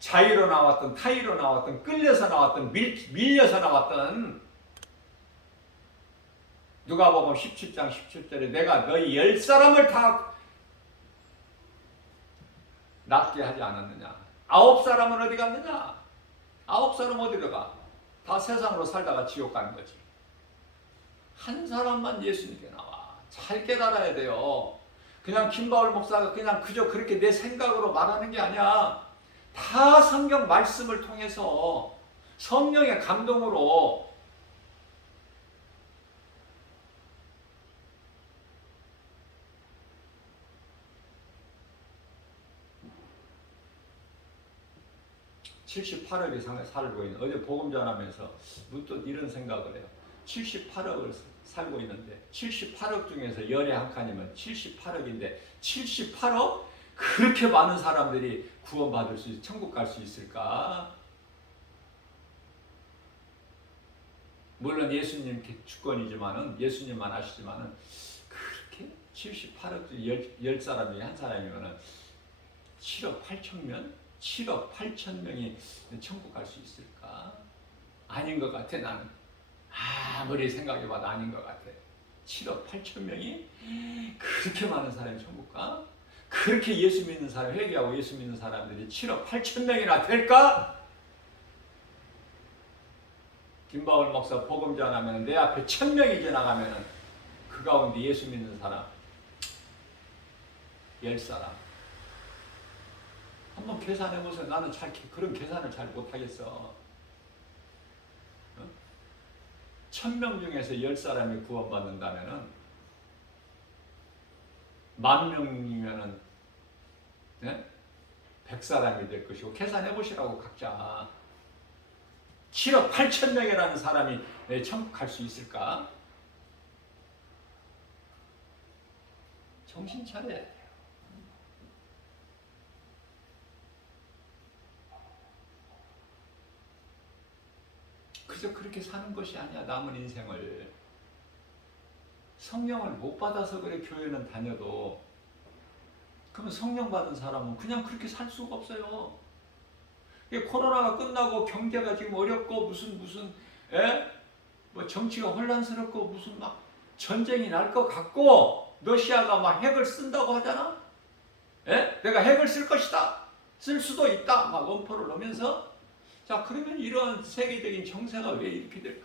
자의로 나왔던, 타의로 나왔던, 끌려서 나왔던, 밀려서 나왔던, 누가복음 17장 17절에 내가 너희 10사람을 다 낫게 하지 않았느냐. 9사람은 어디 갔느냐? 9사람 어디로 가? 다 세상으로 살다가 지옥 가는 거지. 한 사람만 예수님께 나와. 잘 깨달아야 돼요. 그냥 김바울 목사가 그냥 그저 그렇게 내 생각으로 말하는 게 아니야. 다 성경 말씀을 통해서 성령의 감동으로 (78억이) 살고 있는, 어제 복음 전하면서 문득 이런 생각을 해요. 78억을 살고 있는데 78억 중에서 열에 한 칸이면 78억인데 78억? 그렇게 많은 사람들이 구원받을 수 있을, 천국 갈 수 있을까? 물론 예수님 주권이지만은, 예수님만 아시지만은, 그렇게 78억 중 10사람 중에 한 사람이면은 7억 8천 명? 7억 8천 명이 천국 갈 수 있을까? 아닌 것 같아. 나는 아무리 생각해봐도 아닌 것 같아. 7억 8천 명이 그렇게 많은 사람이 천국 가? 그렇게 예수 믿는 사람, 회개하고 예수 믿는 사람들이 7억 8천 명이나 될까? 김바울 목사 복음 전하면 내 앞에 1000명이 지나가면 그 가운데 예수 믿는 사람 10사람. 한번 계산해보세요. 나는 그런 계산을 잘 못하겠어. 1000명 중에서 10사람이 구원받는다면은 10,000명이면은 100사람이 될 것이고, 계산해 보시라고 각자. 7억 8천 명이라는 사람이 내 천국 갈 수 있을까? 정신 차려야 돼요. 그저 그렇게 사는 것이 아니야. 남은 인생을 성령을 못 받아서 그래. 교회는 다녀도. 그러면 성령 받은 사람은 그냥 그렇게 살 수가 없어요. 코로나가 끝나고 경제가 지금 어렵고 무슨 뭐 정치가 혼란스럽고 무슨 막 전쟁이 날 것 같고 러시아가 막 핵을 쓴다고 하잖아. 내가 핵을 쓸 것이다. 쓸 수도 있다. 막 원포를 놓으면서. 자, 그러면 이러한 세계적인 정세가 왜 이렇게 될까?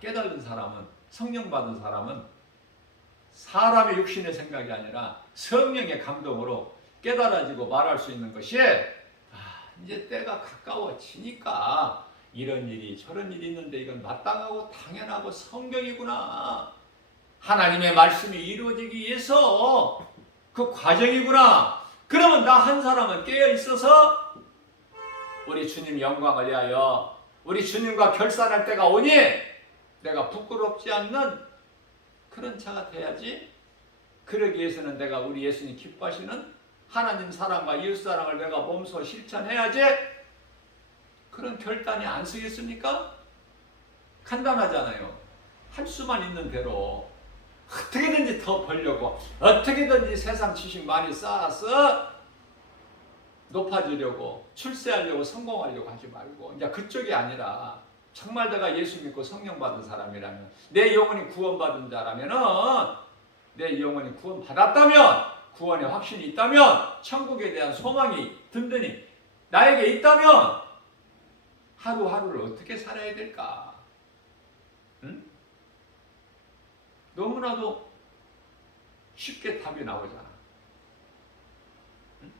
깨달은 사람은, 성령 받은 사람은 사람의 육신의 생각이 아니라 성령의 감동으로 깨달아지고 말할 수 있는 것이, 이제 때가 가까워지니까 이런 일이 저런 일이 있는데 이건 마땅하고 당연하고 성경이구나. 하나님의 말씀이 이루어지기 위해서 그 과정이구나. 그러면 나 한 사람은 깨어 있어서 우리 주님 영광을 위하여 우리 주님과 결산할 때가 오니 내가 부끄럽지 않는 그런 자가 돼야지. 그러기 위해서는 내가 우리 예수님 기뻐하시는 하나님 사랑과 이웃 사랑을 내가 몸소 실천해야지. 그런 결단이 안 쓰겠습니까? 간단하잖아요. 할 수만 있는 대로 어떻게든지 더 벌려고, 어떻게든지 세상 지식 많이 쌓아서 높아지려고, 출세하려고, 성공하려고 하지 말고, 이제 그쪽이 아니라 정말 내가 예수 믿고 성령 받은 사람이라면, 내 영혼이 구원받은 자라면은, 내 영혼이 구원받았다면, 구원의 확신이 있다면, 천국에 대한 소망이 든든히 나에게 있다면 하루하루를 어떻게 살아야 될까? 응? 너무나도 쉽게 답이 나오잖아. 응?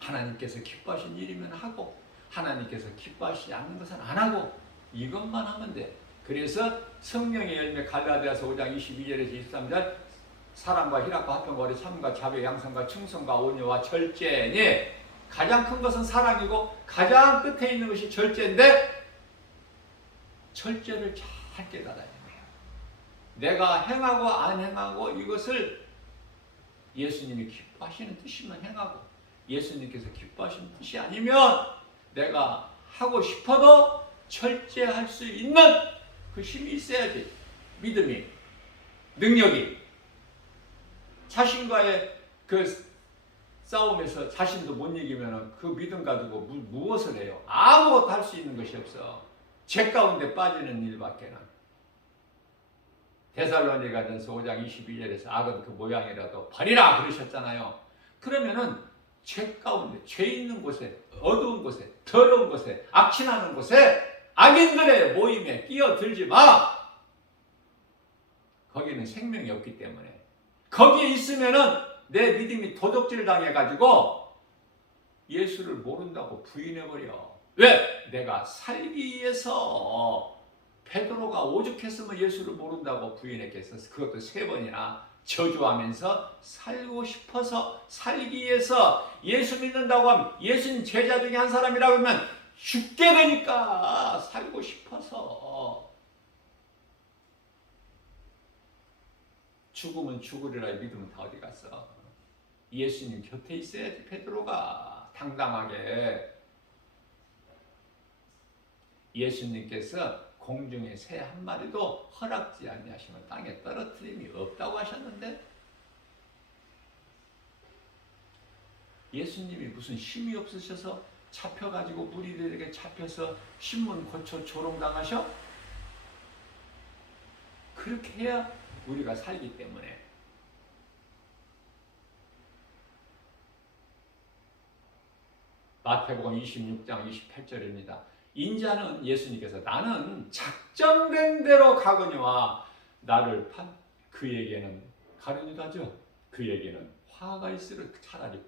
하나님께서 기뻐하신 일이면 하고, 하나님께서 기뻐하시지 않는 것은 안 하고, 이것만 하면 돼. 그래서 성령의 열매 갈라디아서 5장 22절에서 23절, 사랑과 희락과 화평과 오래 참과 자비 양선과 충성과 온유와 절제니, 가장 큰 것은 사랑이고 가장 끝에 있는 것이 절제인데, 절제를 잘 깨달아야 돼요. 내가 행하고 안 행하고 이것을 예수님이 기뻐하시는 뜻이면 행하고, 예수님께서 기뻐하시는 뜻이 아니면 내가 하고 싶어도 절제할 수 있는 그 힘이 있어야지. 믿음이, 능력이. 자신과의 그 싸움에서 자신도 못 이기면 그 믿음 가지고 무엇을 해요? 아무것도 할 수 있는 것이 없어. 죄 가운데 빠지는 일밖에는. 데살로니가전서 5장 22절에서 악은 그 모양이라도 버리라 그러셨잖아요. 그러면은 죄 가운데, 죄 있는 곳에, 어두운 곳에, 더러운 곳에, 악취나는 곳에, 악인들의 모임에 끼어들지 마. 거기는 생명이 없기 때문에. 거기에 있으면은 내 믿음이 도적질 당해가지고 예수를 모른다고 부인해버려. 왜? 내가 살기 위해서. 베드로가 오죽했으면 예수를 모른다고 부인했겠어. 그것도 3번이나 저주하면서 살고 싶어서, 살기 위해서. 예수 믿는다고 하면, 예수님 제자 중에 한 사람이라고 하면 죽게 되니까 살고 싶어서. 죽으면 죽으리라 믿으면 다 어디 갔어. 예수님 곁에 있어야지. 베드로가 당당하게. 예수님께서 공중에 새 한 마리도 허락지 아니하시면 땅에 떨어뜨림이 없다고 하셨는데, 예수님이 무슨 힘이 없으셔서 잡혀가지고 무리들에게 잡혀서 신문 고쳐 조롱당하셔? 그렇게 해야 우리가 살기 때문에. 마태복음 26장 28절입니다. 인자는, 예수님께서 나는 작정된 대로 가거니와 나를 판 그에게는 가룟유다죠. 그에게는 화가 있으리. 차라리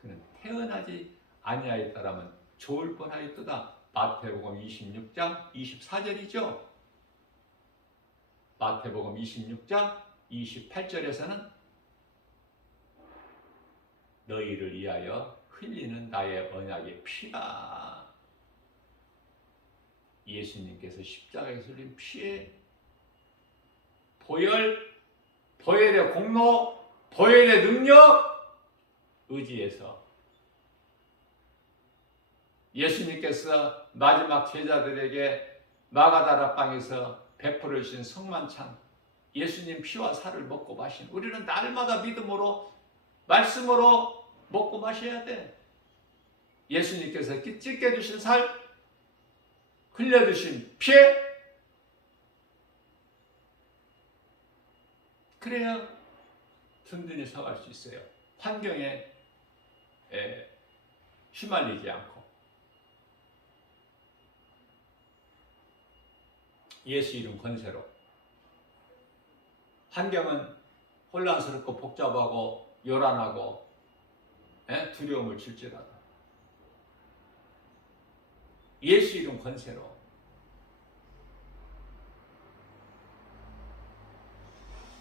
그는 태어나지 아니하였다라면 좋을 뻔하였도다. 마태복음 26장 24절이죠. 마태복음 26장 28절에서는 너희를 위하여 흘리는 나의 언약의 피다. 예수님께서 십자가에 흘린 피에 보혈의 공로, 보혈의 능력 의지해서 예수님께서 마지막 제자들에게 마가다라 방에서 베풀어 주신 성만찬, 예수님 피와 살을 먹고 마신, 우리는 날마다 믿음으로 말씀으로 먹고 마셔야 돼. 예수님께서 찢게 주신 살, 흘려 주신 피, 그래야 든든히 서갈 수 있어요. 환경에 휘말리지 않고. 예수 이름 권세로. 환경은 혼란스럽고 복잡하고 요란하고 두려움을 줄지라도 예수 이름 권세로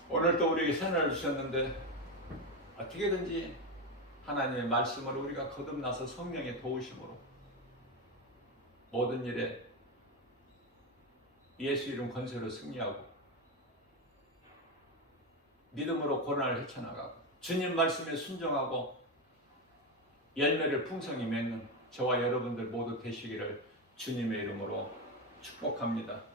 오늘도 우리에게 선언을 주셨는데 어떻게든지 하나님의 말씀을 우리가 거듭나서 성령의 도우심으로 모든 일에 예수 이름 권세로 승리하고 믿음으로 고난을 헤쳐나가고 주님 말씀에 순종하고 열매를 풍성히 맺는 저와 여러분들 모두 되시기를 주님의 이름으로 축복합니다.